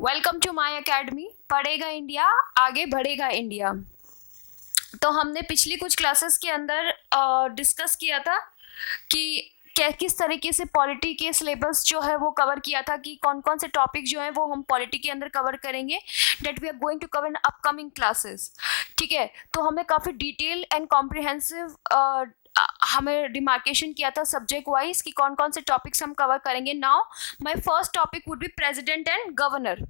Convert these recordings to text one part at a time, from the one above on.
Welcome to my academy. पढ़ेगा India, आगे बढ़ेगा इंडिया। तो हमने पिछली कुछ क्लासेस के अंदर डिस्कस किया था कि किस तरीके से पॉलिटी के सिलेबस जो है वो कवर किया था, कि कौन कौन से टॉपिक जो हैं वो हम पॉलिटी के अंदर कवर करेंगे, that we are going to cover in upcoming classes. ठीक है, तो हमने काफ़ी डिटेल एंड कॉम्प्रिहेंसिव हमें डिमार्केशन किया था सब्जेक्ट वाइज कि कौन कौन से टॉपिक्स हम कवर करेंगे। Now my first topic would be president and governor.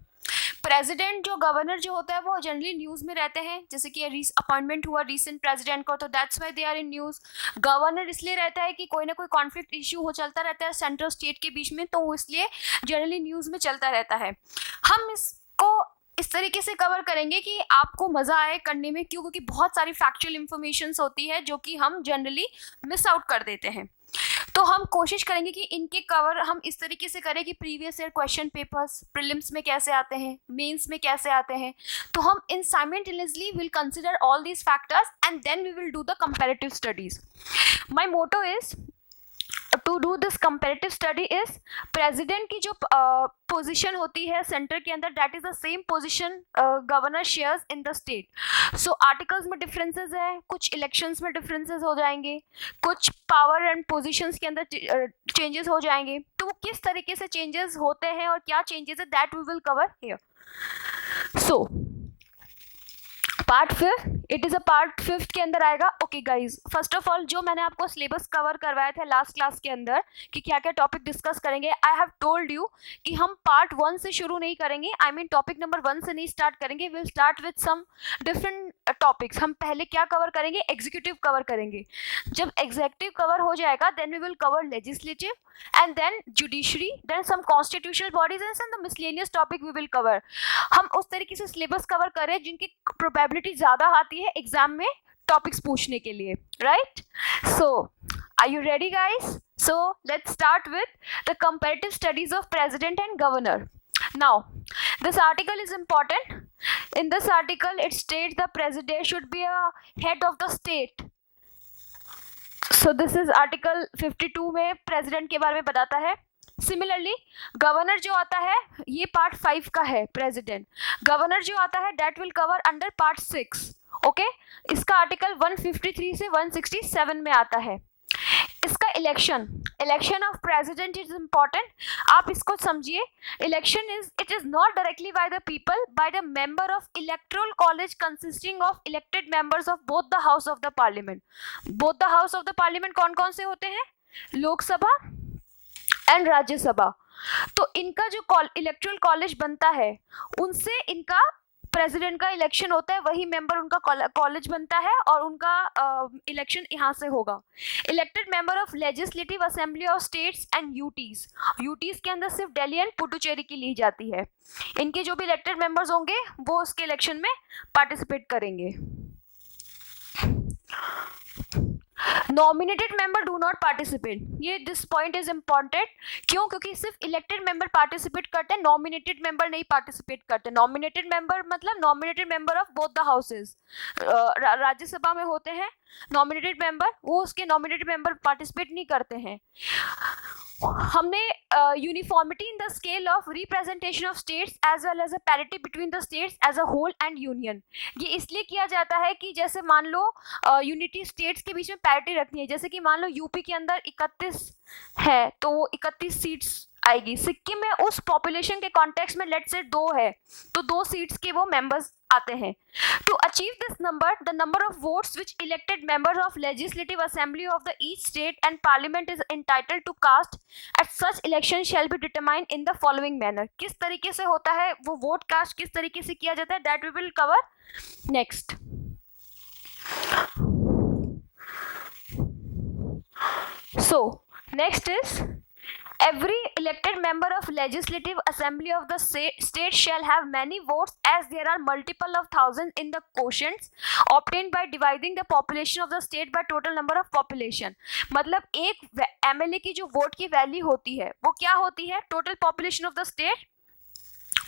President जो गवर्नर जो होता है वो जनरली न्यूज में रहते हैं, जैसे कि अपॉइंटमेंट हुआ रिसेंट प्रेसिडेंट को, तो that's why they are in news. Governor इसलिए रहता है कि कोई ना कोई कॉन्फ्लिक्ट इश्यू हो चलता रहता है सेंट्रल स्टेट के बीच में, तो वो इसलिए जनरली न्यूज में चलता रहता है। हम इसको इस तरीके से कवर करेंगे कि आपको मजा आए करने में, क्यों? क्योंकि बहुत सारी फैक्चुअल इंफॉर्मेशन होती है जो कि हम जनरली मिस आउट कर देते हैं। तो हम कोशिश करेंगे कि इनके कवर हम इस तरीके से करें कि previous year question papers prelims में कैसे आते हैं, मेंस में कैसे आते हैं, तो हम इन simultaneously will consider all these factors and then we will do the comparative studies. My motto is to do this comparative study is president की जो पोजीशन होती है सेंटर के अंदर, that is the same position governor shares in the state. So articles में differences है, कुछ elections में डिफरेंसेस हो जाएंगे, कुछ पावर एंड पोजीशंस के अंदर चेंजेस हो जाएंगे। तो वो किस तरीके से चेंजेस होते हैं और क्या चेंजेस है, that we will cover here. So part fifth, it is a part fifth के अंदर आएगा। Okay guys, first of all जो मैंने आपको सिलेबस कवर करवाया था लास्ट क्लास के अंदर कि क्या क्या टॉपिक डिस्कस करेंगे, आई हैव टोल्ड यू कि हम पार्ट 1 से शुरू नहीं करेंगे, आई मीन टॉपिक नंबर 1 से नहीं स्टार्ट करेंगे, will start with some different topics. हम पहले क्या कवर करेंगे, एग्जीक्यूटिव कवर करेंगे। जब एग्जीक्यूटिव कवर हो जाएगा then we will cover legislative and then judiciary, then some constitutional bodies and some the miscellaneous topic we will cover। हम उस तरीके से सिलेबस कवर करें जिनकी प्रोबेबिलिटी ज्यादा आती है एग्जाम में टॉपिक्स पूछने के लिए, right? So are you ready guys? So let's start with the comparative studies of president and governor. Now this article is important. In this article it states the president should be a head of the state. So this is article 52 में president के बारे में बताता है। Similarly governor जो आता है ये पार्ट 5 का है, प्रेसिडेंट। गवर्नर जो आता है that will cover under part 6। Okay, इसका आर्टिकल 153 से 167 में आता है। इसका election of president is important, आप इसको समझिए। Election it is not directly by the people, by the member of electoral college consisting of elected members of both the house of the parliament. Both the house of the parliament कौन कौन से होते हैं? Lok Sabha and Rajya Sabha. तो इनका जो electoral college बनता है उनसे इनका प्रेसिडेंट का इलेक्शन होता है, वही मेंबर उनका कॉलेज बनता है और उनका इलेक्शन यहाँ से होगा। Elected member of legislative assembly of states and UTs. UTs के अंदर सिर्फ दिल्ली एंड पुडुचेरी की ली जाती है। इनके जो भी इलेक्टेड मेंबर्स होंगे वो उसके इलेक्शन में पार्टिसिपेट करेंगे। Nominated member do not participate, ये दिस पॉइंट इज इम्पॉर्टेंट। क्यों? क्योंकि सिर्फ इलेक्टेड मेंबर पार्टिसिपेट करते हैं, नॉमिनेटेड मेंबर नहीं पार्टिसिपेट करते। नॉमिनेटेड मेंबर मतलब nominated member of both the houses. Rajya Sabha में होते हैं नॉमिनेटेड मेंबर, वो उसके नॉमिनेटेड मेंबर पार्टिसिपेट नहीं करते हैं। हमने uniformity in the scale of representation of states as well as a parity between the states as a whole and union. ये इसलिए किया जाता है कि जैसे मान लो यूनिटी स्टेट्स के बीच में पैरिटी रखनी है, जैसे कि मान लो यूपी के अंदर 31 है तो वो 31 सीट्स आएगी। सिक्किम में उस पॉपुलेशन के कॉन्टेक्स्ट में लेट्स से 2 है तो 2 सीट्स के वो मेंबर्स आते हैं। To achieve this number, the number of votes which elected members of legislative assembly of the each state and parliament is entitled to cast at such election shall be determined in the following manner. किस तरीके से होता है वो vote cast, किस तरीके से किया जाता है, that we will cover next. So next is every elected member of legislative assembly of the state shall have many votes as there are multiple of thousands in the quotients obtained by dividing the population of the state by total number of population। मतलब एक MLA की जो vote की value होती है वो क्या होती है? Total population of the state,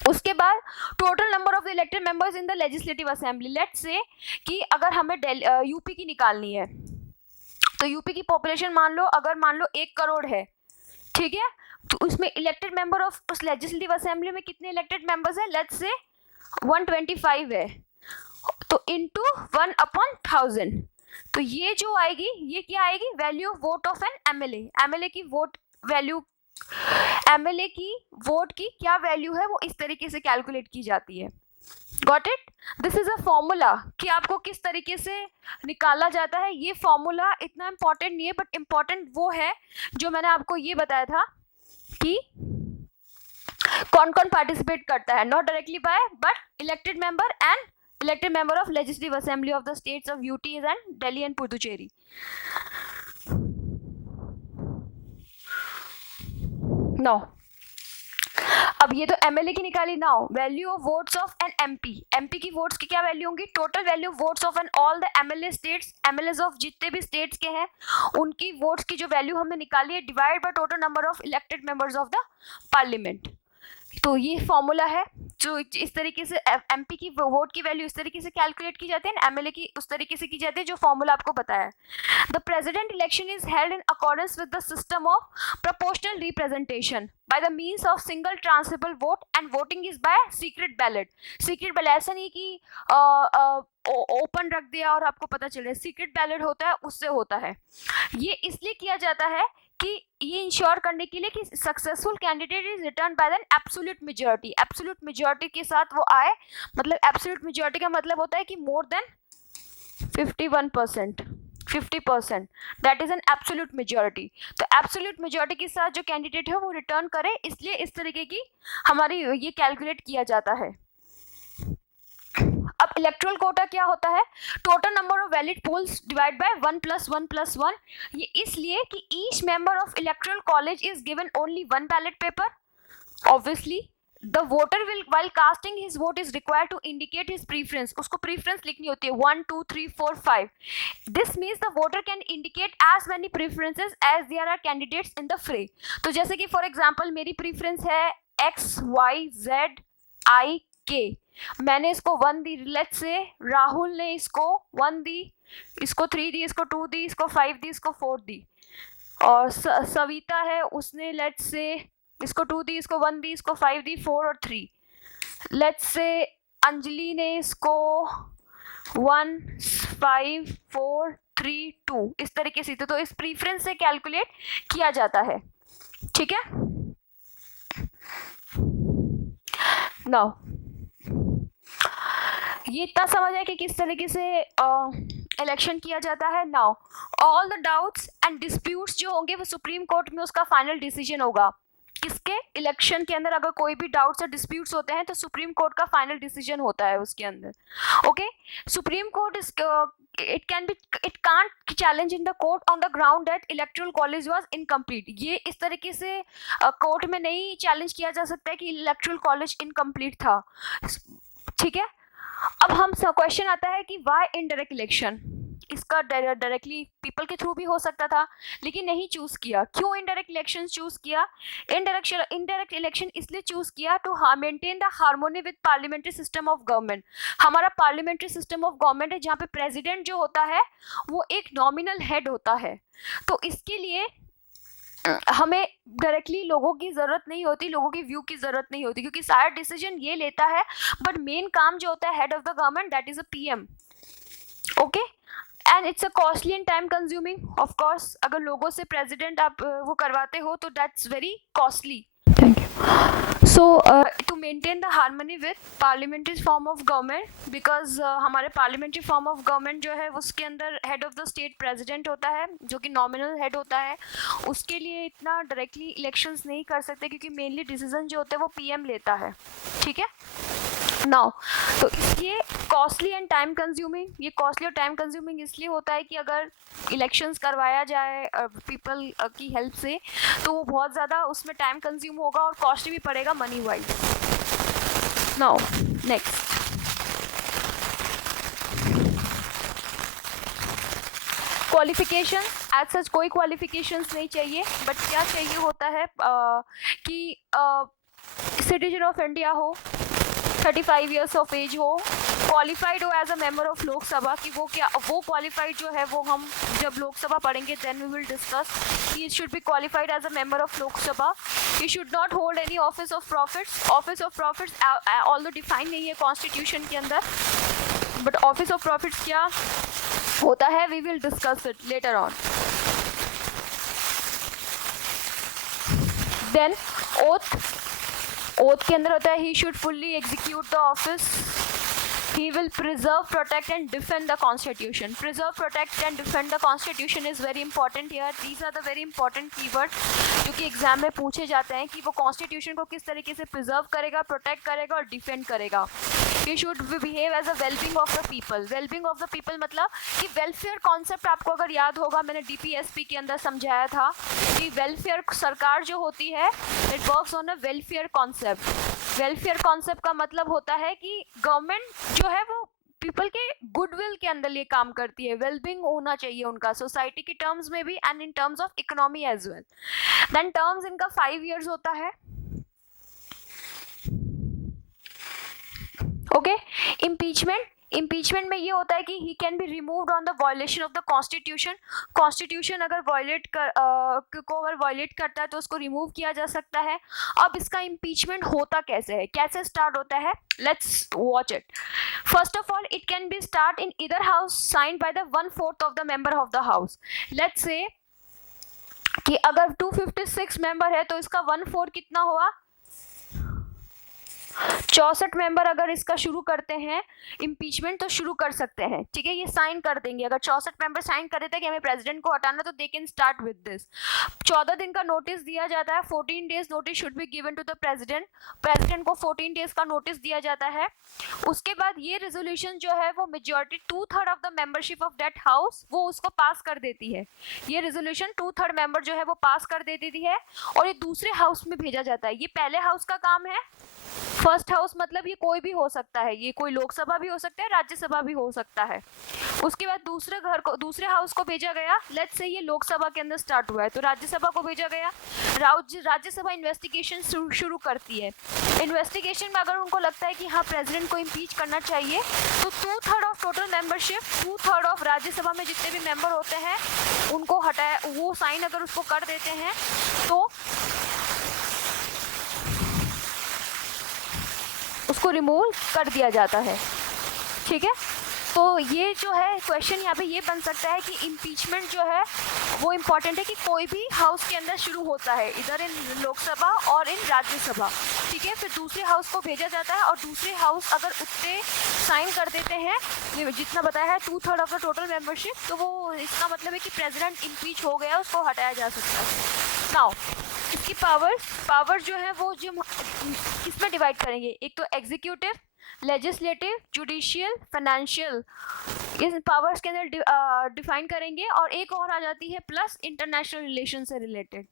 उसके बाद total number of the elected members in the legislative assembly. Let's say कि अगर हमें यूपी की निकालनी है तो यूपी की पॉपुलेशन मान लो 1 करोड़ है, ठीक है? तो उसमें इलेक्टेड मेंबर ऑफ उस लेजिस्लेटिव असेंबली में कितने इलेक्टेड मेंबर्स है, लेट्स से 125 है, तो इनटू 1/1000, तो ये जो आएगी ये क्या आएगी, value of vote of N MLA. MLA की वोट वैल्यू, एमएलए की वोट की क्या वैल्यू है वो इस तरीके से कैलकुलेट की जाती है। Got it? This is a formula कि आपको किस तरीके से निकाला जाता है। ये फॉर्मूला इतना इंपॉर्टेंट नहीं है, बट इंपॉर्टेंट वो है जो मैंने आपको ये बताया था कि कौन कौन पार्टिसिपेट करता है, not directly by but elected member and elected member of legislative assembly of the states of UTs and Delhi and Puducherry. Now, अब ये तो एमएलए की निकाली। Now value of votes of an MP. MP की votes की क्या value होंगी, total value of votes of an all the MLA states, MLAs of जितने भी स्टेट्स के हैं उनकी वोट्स की जो वैल्यू हमने निकाली है divide by total number of elected members of the parliament. तो ये फॉर्मूला है जो इस तरीके से एमपी की वोट की वैल्यू इस तरीके से कैलकुलेट की जाती है, एमएलए की उस तरीके से की जाती है जो फॉर्मूला आपको बताया है। The president election is held in accordance with the system of proportional representation by the means of single transferable vote and voting is by secret ballot. Secret ballot ऐसा नहीं कि ओपन रख दिया और आपको पता चल रहा है, सीक्रेट बैलेट होता है, उससे होता है। ये इसलिए किया जाता है कि ये इंश्योर करने के लिए कि successful candidate is return by an absolute majority. Absolute majority के साथ वो आए, मतलब एब्सोल्यूट मेजॉरिटी का मतलब होता है कि more than 51%, 50%, that is an absolute majority. तो एब्सोल्यूट मेजॉरिटी के साथ जो कैंडिडेट है वो रिटर्न करे, इसलिए इस तरीके की हमारी ये कैलकुलेट किया जाता है। अब इलेक्ट्रल कोटा क्या होता है, total number of valid polls divide by 1 + 1 + 1। ये इसलिए कि each member of electoral college is given only 1 ballot paper. Obviously the voter will while casting his vote is required to indicate his preference. उसको preference लिखनी होती है 1 2 3 4 5। This means the voter can indicate as many preferences as there are candidates in the फ्रे। तो जैसे कि for example मेरी preference है XYZIK, मैंने इसको 1 दी, लेट्स से राहुल ने इसको 1 दी, इसको 3 दी, इसको 2 दी, इसको 5 दी, इसको 4 दी, और सविता है उसने लेट्स से इसको 2 दी, इसको 1 दी, इसको 5 दी, 4 और 3। लेट्स से अंजलि ने इसको 1 5 4 3 2 इस तरीके से। तो इस प्रीफरेंस से कैलकुलेट किया जाता है, ठीक है। नाउ ये इतना समझ है कि किस तरीके से इलेक्शन किया जाता है। Now all the doubts and disputes जो होंगे वो सुप्रीम कोर्ट में उसका फाइनल डिसीजन होगा। किसके, इलेक्शन के अंदर अगर कोई भी डाउट्स और डिस्प्यूट्स होते हैं तो सुप्रीम कोर्ट का फाइनल डिसीजन होता है उसके अंदर। Okay, supreme court it can't challenge in the court on the ground that electoral college was incomplete. ये इस तरीके से कोर्ट में नहीं चैलेंज किया जा सकता है कि इलेक्टोरल कॉलेज इनकम्प्लीट था, ठीक है। अब हम क्वेश्चन आता है कि वाई इनडायरेक्ट इलेक्शन। इसका डायरेक्टली पीपल के थ्रू भी हो सकता था, लेकिन नहीं चूज किया। क्यों इनडायरेक्ट इलेक्शन चूज किया? इनडायरेक्ट इलेक्शन इसलिए चूज किया to maintain the harmony with parliamentary system of government. हमारा पार्लियामेंट्री सिस्टम ऑफ गवर्नमेंट है जहाँ पे प्रेसिडेंट जो होता है वो एक नॉमिनल हेड होता है, तो इसके लिए हमें डायरेक्टली लोगों की ज़रूरत नहीं होती, लोगों की व्यू की ज़रूरत नहीं होती, क्योंकि सारा डिसीजन ये लेता है, बट मेन काम जो होता है head of the government that is a PM. Okay, and it's a costly and time consuming. Of course अगर लोगों से प्रेसिडेंट आप वो करवाते हो तो that's very costly. Thank you. So to maintain the harmony with parliamentary form of government, because हमारे parliamentary form of government जो है उसके अंदर head of the state president होता है जो कि नॉमिनल हेड होता है। उसके लिए इतना डायरेक्टली इलेक्शंस नहीं कर सकते क्योंकि मेनली डिसीजन जो होते हैं वो पीएम लेता है, ठीक है। नाउ तो इसलिए कॉस्टली एंड टाइम कंज्यूमिंग, ये कॉस्टली और टाइम कंज्यूमिंग इसलिए होता है कि अगर इलेक्शंस करवाया जाए पीपल की हेल्प से तो वो बहुत ज़्यादा उसमें टाइम कंज्यूम होगा और कॉस्टली भी पड़ेगा money wise. Now next, qualification. As such कोई क्वालिफिकेशंस नहीं चाहिए, बट क्या चाहिए होता है कि सिटीजन ऑफ इंडिया हो, 35 ईयर्स ऑफ एज हो क्वालिफाइड हो as a member of Lok Sabha, कि वो क्या, वो क्वालिफाइड जो है वो हम जब लोकसभा पढ़ेंगे then we will discuss, he should be qualified as a member of Lok Sabha. He should not hold any office of profits. Office of profits although define नहीं है कॉन्स्टिट्यूशन के अंदर, बट ऑफिस ऑफ प्रॉफिट्स क्या होता है we will discuss it later on. Then oath के अंदर होता है he should fully execute the office. He will preserve, protect and defend the constitution. Preserve, protect and defend the constitution is very important here. These are the very important keywords जो कि exam में पूछे जाते हैं कि वो constitution को किस तरीके से प्रिजर्व करेगा, प्रोटेक्ट करेगा और डिफेंड करेगा. He should behave as a well-being of the people. Well-being of the people मतलब कि वेलफेयर कॉन्सेप्ट आपको अगर याद होगा, मैंने DPSP के अंदर समझाया था कि वेलफेयर सरकार जो होती है it works on a welfare concept. Welfare concept का मतलब होता है कि गवर्नमेंट जो है वो पीपल के गुडविल के अंदर ये काम करती है. वेलबींग होना चाहिए उनका सोसाइटी की टर्म्स में भी and in terms of economy as well. Then terms इनका 5 years होता है. ओके. इम्पीचमेंट में ये होता है कि he can be removed on the violation of the constitution. Constitution अगर वायलेट करता है तो उसको रिमूव किया जा सकता है. अब इसका इम्पीचमेंट होता कैसे है, कैसे स्टार्ट होता है, let's watch it. First of all it can be start in either house signed by the 1/4 of the member of the house. Let's say कि अगर 256 मेंबर है तो इसका 1/4 कितना हुआ, 64 मेंबर अगर इसका शुरू करते हैं इम्पीचमेंट तो शुरू कर सकते हैं. ठीक है, ये साइन कर देंगे. अगर 64 मेंबर साइन कर देते हैं कि हमें प्रेसिडेंट को हटाना तो they can start with this. 14 दिन का नोटिस दिया जाता है. 14 days notice should be given to the president. President को 14 days का नोटिस दिया जाता है. उसके बाद ये रेजोल्यूशन जो है वो majority 2/3 of the membership of that house वो उसको पास कर देती है. ये रेजोल्यूशन 2/3 मेंबर जो है वो पास कर देती है और ये दूसरे हाउस में भेजा जाता है. ये पहले हाउस का काम है. फर्स्ट हाउस मतलब ये कोई भी हो सकता है, ये कोई लोकसभा भी हो सकता है, राज्यसभा भी हो सकता है. उसके बाद दूसरे हाउस को भेजा गया. लेट्स से ये लोकसभा के अंदर स्टार्ट हुआ है तो राज्यसभा को भेजा गया. राज्यसभा इन्वेस्टिगेशन शुरू करती है. इन्वेस्टिगेशन में अगर उनको लगता है कि हाँ प्रेसिडेंट को इम्पीच करना चाहिए तो 2/3 of total membership, 2/3 of Rajya Sabha में जितने भी मेंबर होते हैं उनको हटाया, वो साइन अगर उसको कर देते हैं तो उसको रिमूव कर दिया जाता है. ठीक है, तो ये जो है क्वेश्चन यहाँ पे ये बन सकता है कि इम्पीचमेंट जो है वो इम्पॉर्टेंट है कि कोई भी हाउस के अंदर शुरू होता है, इधर इन लोकसभा और इन राज्यसभा. ठीक है, फिर दूसरे हाउस को भेजा जाता है और दूसरे हाउस अगर उतने साइन कर देते हैं जितना बताया है 2/3 ऑफ द टोटल मेंबरशिप तो वो इसका मतलब है कि प्रेसिडेंट इम्पीच हो गया, उसको हटाया जा सकता है. नाउ इसकी पावर जो है वो जो किसमें डिवाइड करेंगे, एक तो एग्जीक्यूटिव, लेजिस्लेटिव, जुडिशियल, फाइनेंशियल, इस पावर्स के अंदर डिफाइन करेंगे. और एक और आ जाती है प्लस इंटरनेशनल रिलेशन से रिलेटेड.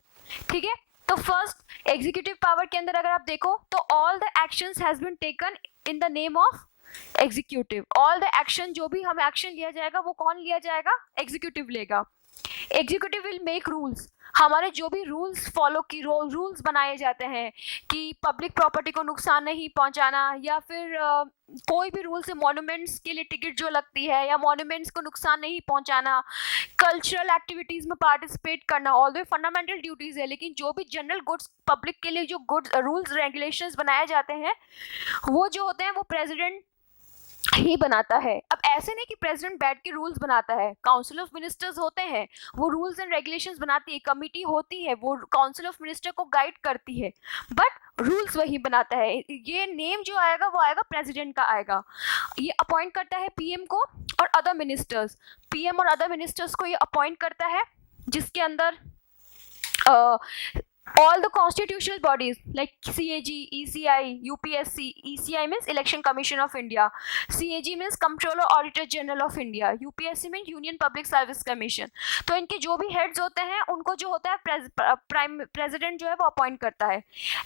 ठीक है, तो फर्स्ट एग्जीक्यूटिव पावर के अंदर अगर आप देखो तो all the actions has been taken in the name of executive. All the action, जो भी हमें एक्शन लिया जाएगा वो कौन लिया जाएगा, एग्जीक्यूटिव लेगा. Executive will make rules. हमारे जो भी रूल्स फॉलो की रूल्स बनाए जाते हैं कि पब्लिक प्रॉपर्टी को नुकसान नहीं पहुंचाना या फिर कोई भी रूल्स है, मॉन्यूमेंट्स के लिए टिकट जो लगती है या मॉन्यूमेंट्स को नुकसान नहीं पहुंचाना, कल्चरल एक्टिविटीज़ में पार्टिसिपेट करना, ऑल द फंडामेंटल ड्यूटीज़ है. लेकिन जो भी जनरल गुड्स पब्लिक के लिए जो गुड्स रूल्स रेगुलेशंस बनाए जाते हैं वो जो होते हैं वो प्रेसिडेंट ही बनाता है. अब ऐसे नहीं कि प्रेसिडेंट बैठ के रूल्स बनाता है. काउंसिल ऑफ मिनिस्टर्स होते हैं, वो रूल्स एंड रेगुलेशंस बनाती है. कमिटी होती है, वो काउंसिल ऑफ मिनिस्टर को गाइड करती है, बट रूल्स वही बनाता है. ये नेम जो आएगा वो आएगा प्रेसिडेंट का आएगा. ये अपॉइंट करता है पीएम को और अदर मिनिस्टर्स. पीएम और अदर मिनिस्टर्स को ये अपॉइंट करता है जिसके अंदर all the constitutional bodies like CAG, ECI, UPSC. ECI means Election Commission of India. CAG means Comptroller Auditor General of India. UPSC means Union Public Service Commission. तो इनके जो भी हेड्स होते हैं उनको जो होता है प्रेसिडेंट जो है वो अपॉइंट करता है.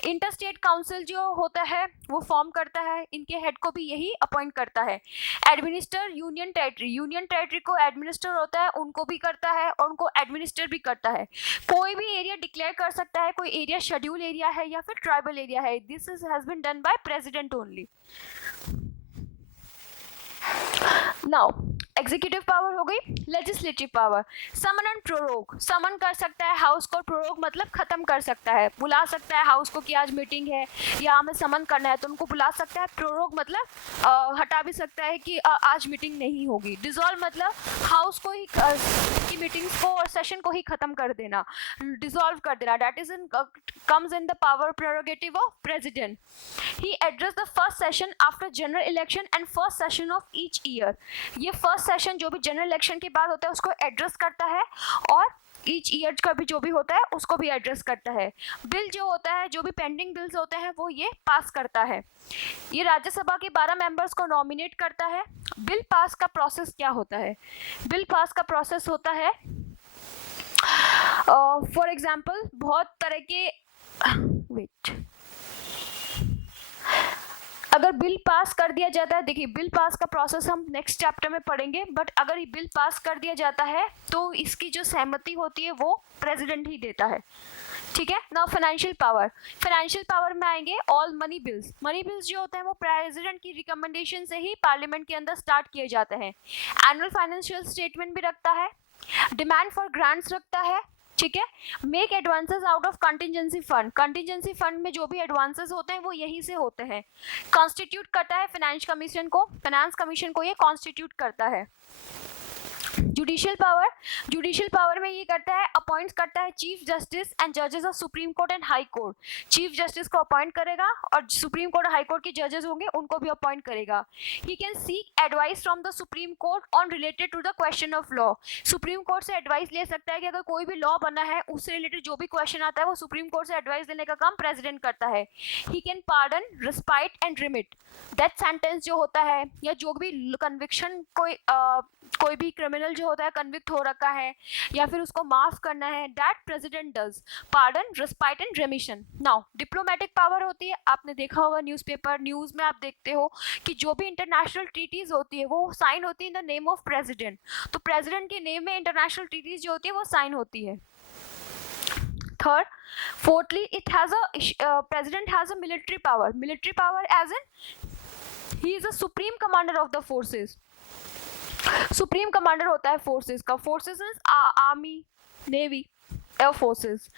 इंटर स्टेट काउंसिल जो होता है वो फॉर्म करता है, इनके हेड को भी यही अपॉइंट करता है. एडमिनिस्टर यूनियन टेरिटरी को एडमिनिस्टर होता है, उनको भी करता है और उनको एडमिनिस्टर भी करता है. कोई भी एरिया डिक्लेयर कर सकता है, कोई एरिया शेड्यूल एरिया है या फिर ट्राइबल एरिया है. This has been done by president only. Now executive power हो गई, legislative power, summon and prorogue, summon कर सकता है हाउस को, प्रोरोग मतलब खत्म कर सकता है, बुला सकता है हाउस को कि आज मीटिंग है या हमें समन करना है तो उनको बुला सकता है, प्रोरोग मतलब हटा भी सकता है कि आज मीटिंग नहीं होगी, डिसॉल्व मतलब हाउस को ही की मीटिंग्स को और सेशन को ही खत्म कर देना, डिसॉल्व कर देना, that is in comes in the power prerogative of president. He addressed the first session after general election and first session of each year. ये first session जो भी general election के बाद होता है उसको address करता है और ईच ईयर का भी जो भी होता है उसको भी एड्रेस करता है। बिल जो होता है, जो भी पेंडिंग बिल्स होते हैं वो ये पास करता है। ये राज्यसभा के 12 मेंबर्स को नॉमिनेट करता है। बिल पास का प्रोसेस क्या होता है? बिल पास का प्रोसेस होता है फॉर एग्जाम्पल बहुत तरह के वेट अगर बिल पास कर दिया जाता है, देखिए बिल पास का प्रोसेस हम नेक्स्ट चैप्टर में पढ़ेंगे, बट अगर ये बिल पास कर दिया जाता है तो इसकी जो सहमति होती है वो प्रेसिडेंट ही देता है, ठीक है ना। फाइनेंशियल पावर, फाइनेंशियल पावर में आएंगे all money bills, money bills जो होते हैं वो प्रेसिडेंट की रिकमेंडेशन से ही पार्लियामेंट के अंदर स्टार्ट किए जाते हैं। एनुअल फाइनेंशियल स्टेटमेंट भी रखता है, डिमांड फॉर ग्रांट्स रखता है, ठीक है। Make advances out of contingency fund, contingency fund में जो भी एडवांसेस होते हैं वो यहीं से होते हैं। कॉन्स्टिट्यूट करता है फाइनेंस कमीशन को ये कॉन्स्टिट्यूट करता है। जुडिशियल पावर, जुडिशियल पावर में ये करता है अपॉइंट करता है चीफ जस्टिस एंड जजेस of supreme court and high court, chief justice को अपॉइंट करेगा और सुप्रीम कोर्ट और हाई कोर्ट के जजेस होंगे उनको भी अपॉइंट करेगा। He can seek advice from the supreme court on related to the question of law, supreme court से एडवाइस ले सकता है कि अगर कोई भी लॉ बना है उससे रिलेटेड जो भी क्वेश्चन आता है वो सुप्रीम कोर्ट से एडवाइस देने का काम प्रेसिडेंट करता है। He can pardon, respite and remit, death sentence जो होता है या जो भी कन्विक्शन कोई भी क्रिमिनल जो होता है कन्विक्ट हो रखा है या फिर उसको माफ करना है, that president does pardon, respite and रेमिशन। Now diplomatic power होती है, आपने देखा होगा न्यूज़पेपर न्यूज़ में आप देखते हो कि जो भी इंटरनेशनल ट्रीटीज होती है वो साइन होती है इन द नेम ऑफ प्रेसिडेंट, तो प्रेसिडेंट के नेम में इंटरनेशनल ट्रीटीज जो होती है वो साइन होती है। Third, fourthly, it has a president has a military power. Military power as in he is a supreme commander of the forces. Supreme commander होता है फोर्सेस का, forces means army, navy, air forces.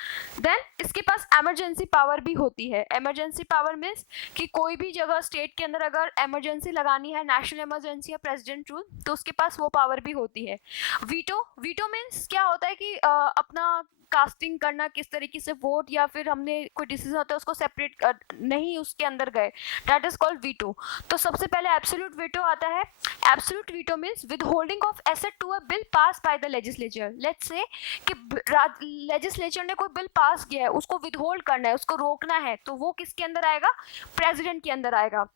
Then इसके पास emergency power भी होती है। Emergency power means कि कोई भी जगह स्टेट के अंदर अगर इमरजेंसी लगानी है, नेशनल इमरजेंसी या प्रेसिडेंट रूल, तो उसके पास वो पावर भी होती है। वीटो, वीटो मींस क्या होता है कि अपना कास्टिंग करना, किस तरीके से वोट या फिर हमने कोई डिसीजन होता है उसको सेपरेट नहीं उसके अंदर गए, दैट इज कॉल्ड वीटो। तो सबसे पहले एब्सोल्यूट वीटो आता है। Absolute veto means withholding of assent to a bill pass by the legislature. Let's say कि लेजिस्लेचर ने कोई बिल पास किया है, उसको विदहोल्ड करना है, उसको रोकना है, तो वो किसके अंदर आएगा? प्रेसिडेंट के अंदर आएगा।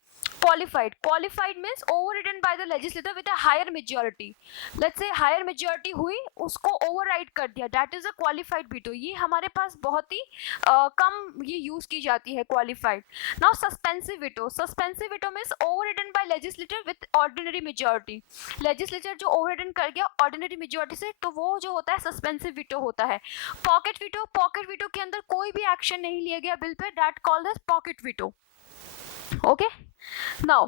Qualified, qualified means overridden by the legislature with a higher majority. Let's say higher majority हुई, उसको override कर दिया, that is a qualified veto। ये हमारे पास बहुत ही कम ये यूज की जाती है qualified। Now suspensive veto, suspensive veto means overridden by legislature with ordinary majority। legislature जो overridden कर गया ordinary majority से, तो वो जो होता है suspensive veto होता है। pocket veto, pocket veto के अंदर कोई भी एक्शन नहीं लिया गया bill pay, that called as pocket veto। Okay now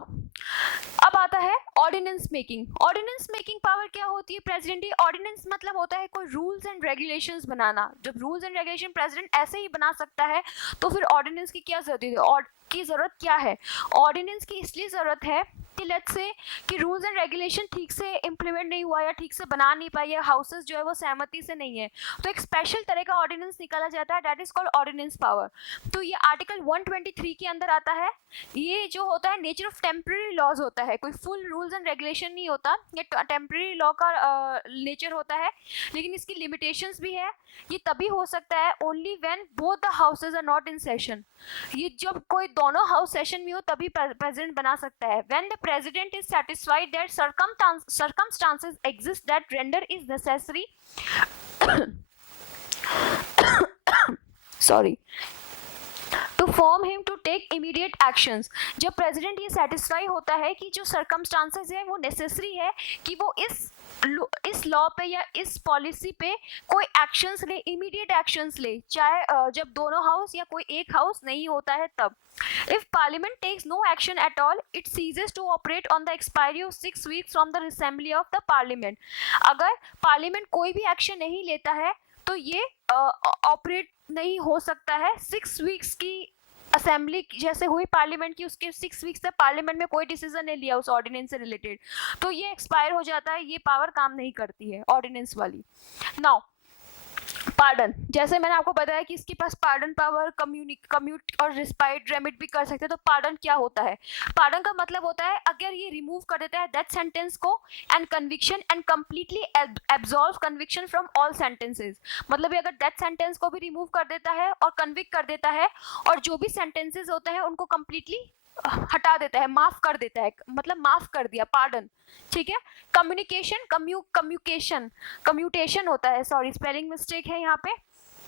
अब आता है ordinance making. Ordinance making power क्या होती है प्रेसिडेंट की? ऑर्डिनेंस मतलब होता है कोई रूल्स एंड रेगुलेशंस बनाना। जब रूल्स एंड रेगुलेशन प्रेसिडेंट ऐसे ही बना सकता है तो फिर ऑर्डिनेंस की क्या जरूरत है? की ज़रूरत क्या है? ऑर्डिनेंस की इसलिए ज़रूरत है कि लेट्स से कि रूल्स एंड रेगुलेशन ठीक से इम्प्लीमेंट नहीं हुआ या ठीक से बना नहीं पाई, या हाउसेस जो है वो सहमति से नहीं है, तो एक स्पेशल तरह का ऑर्डिनेंस निकाला जाता है, that is called ordinance power. तो ये आर्टिकल 123 के अंदर आता है। ये जो होता है नेचर ऑफ टेम्पररी लॉज होता है, कोई फुल रूल्स एंड रेगुलेशन नहीं होता, ये टेम्पररी लॉ का नेचर होता है, लेकिन इसकी लिमिटेशंस भी है। ये तभी हो सकता है only when both the houses are not in session. ये जब कोई दोनों हाउस सेशन में हो तभी प्रेसिडेंट बना सकता है। When the president is satisfied that circumstances exist that render is necessary sorry to form him to take immediate actions। जब प्रेसिडेंट ये सेटिस्फाई होता है कि जो सर्कमस्टांसेस है वो नेसेसरी है कि वो इस इस लॉ पे या इस पॉलिसी पे कोई एक्शंस ले, इमीडिएट एक्शंस ले, चाहे जब दोनों हाउस या कोई एक हाउस नहीं होता है तब. If Parliament takes no action at all, it ceases to operate on the expiry of 6 weeks from the assembly of the Parliament. अगर पार्लियामेंट कोई भी एक्शन नहीं लेता है तो ये ऑपरेट नहीं हो सकता है 6 वीक्स की असेंबली जैसे हुई पार्लियामेंट की, उसके 6 वीक्स तक पार्लियामेंट में कोई डिसीजन नहीं लिया उस ऑर्डिनेंस से रिलेटेड, तो ये एक्सपायर हो जाता है, ये पावर काम नहीं करती है ऑर्डिनेंस वाली. नाउ पार्डन, जैसे मैंने आपको बताया कि इसके पास पार्डन पावर, कम्यूट और रिस्पाइट रेमिट भी कर सकते हैं. तो पार्डन क्या होता है? पार्डन का मतलब होता है अगर ये रिमूव कर देता है डेथ सेंटेंस को and conviction and completely absolve conviction from all sentences. मतलब ये अगर डेथ सेंटेंस को भी रिमूव कर देता है और कन्विक्ट कर देता है और जो भी सेंटेंसेस होते हैं उनको कंप्लीटली हटा देता है, माफ कर देता है, मतलब माफ कर दिया, पार्डन. ठीक है. कम्युनिकेशन, कम्यूटेशन होता है, सॉरी स्पेलिंग मिस्टेक है यहाँ पे.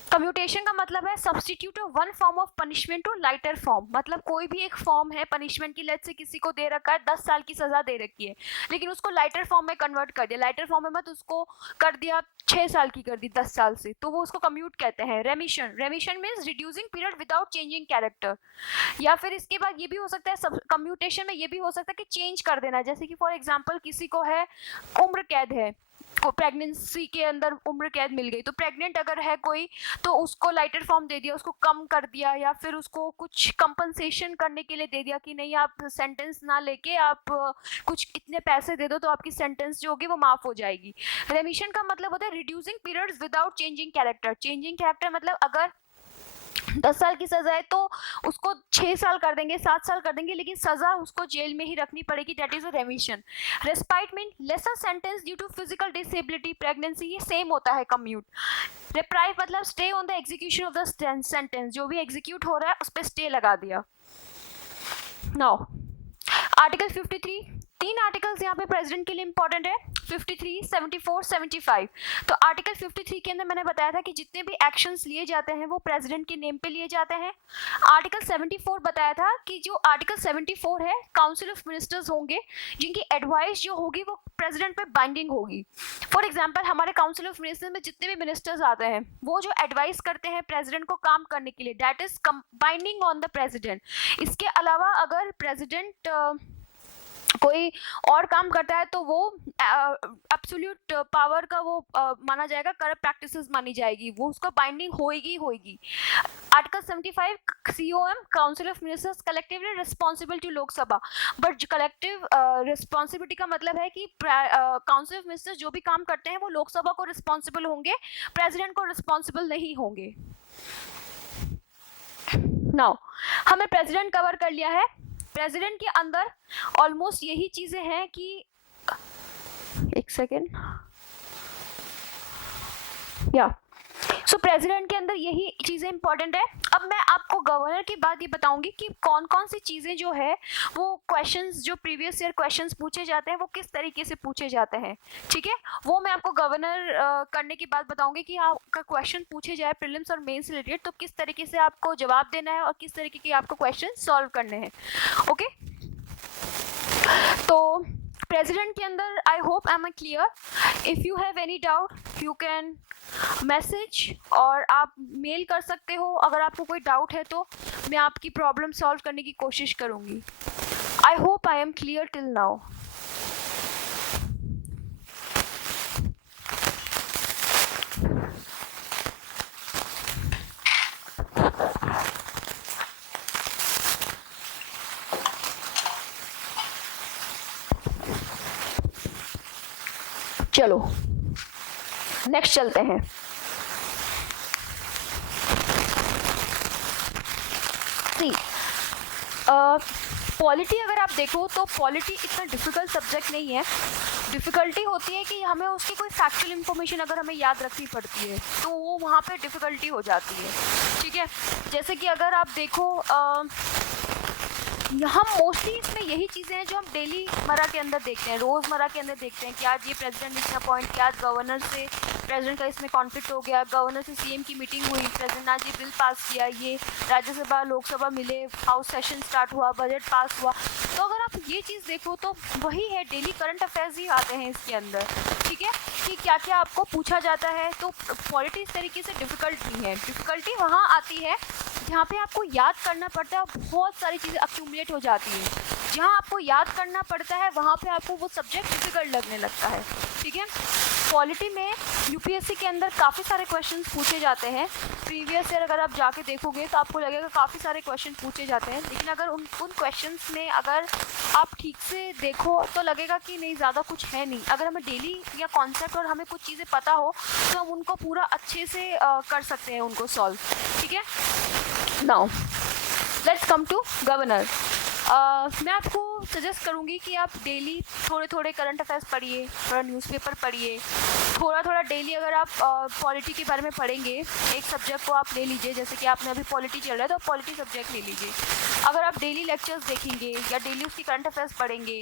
कम्यूटेशन का मतलब है substitute of one form of punishment to lighter form. मतलब कोई भी एक फॉर्म है पनिशमेंट की, लेट से किसी को दे रखा है 10 साल की सजा दे रखी है, लेकिन उसको लाइटर फॉर्म में कन्वर्ट कर दिया, लाइटर फॉर्म में मत उसको कर दिया 6 साल की कर दी 10 साल से, तो वो उसको कम्यूट कहते हैं. रेमिशन means reducing period without changing character. या फिर इसके बाद ये भी हो सकता है, सब कम्यूटेशन में ये भी हो सकता है कि चेंज कर देना. जैसे कि फॉर एग्जाम्पल किसी को है उम्र कैद है, को प्रेगनेंसी के अंदर उम्र कैद मिल गई, तो प्रेग्नेंट अगर है कोई तो उसको लाइटर फॉर्म दे दिया, उसको कम कर दिया, या फिर उसको कुछ कंपनसेशन करने के लिए दे दिया कि नहीं आप सेंटेंस ना लेके आप कुछ इतने पैसे दे दो तो आपकी सेंटेंस जो होगी वो माफ हो जाएगी. रेमिशन का मतलब होता है reducing periods without changing character. Changing character मतलब अगर 10 साल की सजा है तो उसको 6 साल कर देंगे, 7 साल कर देंगे, लेकिन सजा उसको जेल में ही रखनी पड़ेगी. That is a remission. Respite mean lesser sentence due to physical disability, pregnancy, ये सेम होता है कम्यूट. रेप्राइव मतलब stay on the execution of the sentence, जो भी एग्जीक्यूट हो रहा है उस पर स्टे लगा दिया. नाउ आर्टिकल 53, 3 आर्टिकल्स यहाँ पे प्रेसिडेंट के लिए इंपॉर्टेंट है, 53, 74, 75. तो आर्टिकल 53 के अंदर मैंने बताया था कि जितने भी एक्शंस लिए जाते हैं वो प्रेसिडेंट के नेम पे लिए जाते हैं. आर्टिकल 74 बताया था कि जो आर्टिकल 74 है, काउंसिल ऑफ मिनिस्टर्स होंगे जिनकी एडवाइस जो होगी वो प्रेसिडेंट पे बाइंडिंग होगी. फॉर एग्जाम्पल हमारे काउंसिल ऑफ मिनिस्टर्स में जितने भी मिनिस्टर्स आते हैं वो जो एडवाइस करते हैं प्रेसिडेंट को काम करने के लिए, that is binding on the president. इसके अलावा अगर प्रेसिडेंट कोई और काम करता है तो वो एब्सोल्यूट पावर का वो माना जाएगा, करप्ट प्रैक्टिसेस मानी जाएगी, वो उसका बाइंडिंग होएगी. Article 75, COM council of ministers collectively responsible to Lok Sabha. But collective responsibility का मतलब है कि काउंसिल ऑफ मिनिस्टर्स जो भी काम करते हैं वो लोकसभा को रिस्पॉन्सिबल होंगे, प्रेसिडेंट को रिस्पॉन्सिबल नहीं होंगे. नाउ हमें प्रेसिडेंट कवर कर लिया है. प्रेसिडेंट के अंदर ऑलमोस्ट यही चीजें हैं कि एक सेकेंड या सो प्रेसिडेंट के अंदर यही चीजें इंपॉर्टेंट है. अब मैं आपको गवर्नर की बात ये बताऊंगी कि कौन कौन सी चीजें जो है वो क्वेश्चंस जो प्रीवियस ईयर क्वेश्चंस पूछे जाते हैं वो किस तरीके से पूछे जाते हैं. ठीक है, वो मैं आपको गवर्नर करने की बात बताऊंगी कि आपका क्वेश्चन पूछे जाए प्रीलिम्स और मेंस रिलेटेड तो किस तरीके से आपको जवाब देना है और किस तरीके के आपको क्वेश्चन सॉल्व करने हैं. ओके, तो प्रेसिडेंट के अंदर I hope I am clear. If you have any doubt you can message और आप मेल कर सकते हो. अगर आपको कोई डाउट है तो मैं आपकी प्रॉब्लम सॉल्व करने की कोशिश करूंगी. I hope I am clear till now. चलो नेक्स्ट चलते हैं. पॉलिटी अगर आप देखो तो पॉलिटी इतना डिफिकल्ट सब्जेक्ट नहीं है. डिफ़िकल्टी होती है कि हमें उसकी कोई फैक्चुअल इन्फॉर्मेशन अगर हमें याद रखनी पड़ती है तो वो वहाँ पे डिफ़िकल्टी हो जाती है. ठीक है, जैसे कि अगर आप देखो हम मोस्टली इसमें यही चीज़ें हैं जो हम डेली मर्रा के अंदर देखते हैं, रोज़मर्रा के अंदर देखते हैं कि आज ये प्रेसिडेंट इसने अपॉइंट किया, आज गवर्नर से प्रेसिडेंट का इसमें कॉन्फ्लिक्ट हो गया, गवर्नर से सीएम की मीटिंग हुई, प्रेसिडेंट आज ये बिल पास किया, ये राज्यसभा लोकसभा मिले, हाउस सेशन स्टार्ट हुआ, बजट पास हुआ. तो अगर आप ये चीज़ देखो तो वही है, डेली करंट अफेयर्स ही आते हैं इसके अंदर, ठीक है, कि क्या क्या आपको पूछा जाता है। तो पॉलिटी इस तरीके से डिफ़िकल्ट नहीं है, डिफ़िकल्टी वहाँ आती है जहाँ पे आपको याद करना पड़ता है और बहुत सारी चीज़ें अक्यूमुलेट हो जाती हैं। जहाँ आपको याद करना पड़ता है वहाँ पे आपको वो सब्जेक्ट डिफ़िकल्ट लगने लगता है, ठीक है। पॉलिटी में यूपीएससी के अंदर काफ़ी सारे क्वेश्चंस पूछे जाते हैं। प्रीवियस ईयर अगर आप जाके देखोगे तो आपको लगेगा काफ़ी सारे क्वेश्चन पूछे जाते हैं, लेकिन अगर उन क्वेश्चंस में अगर आप ठीक से देखो तो लगेगा कि नहीं, ज़्यादा कुछ है नहीं। अगर हमें डेली या कॉन्सेप्ट और हमें कुछ चीज़ें पता हो तो हम उनको पूरा अच्छे से कर सकते हैं उनको सॉल्व, ठीक है। Now let's come to governor. मैं आपको सजेस्ट करूँगी कि आप डेली थोड़े थोड़े करंट अफेयर्स पढ़िए, थोड़ा न्यूज़पेपर पढ़िए, थोड़ा थोड़ा डेली अगर आप पॉलिटी के बारे में पढ़ेंगे, एक सब्जेक्ट को आप ले लीजिए, जैसे कि आपने अभी पॉलिटी चल रहा है तो पॉलिटी सब्जेक्ट ले लीजिए। अगर आप डेली लेक्चर्स देखेंगे या डेली उसकी करंट अफेयर्स पढ़ेंगे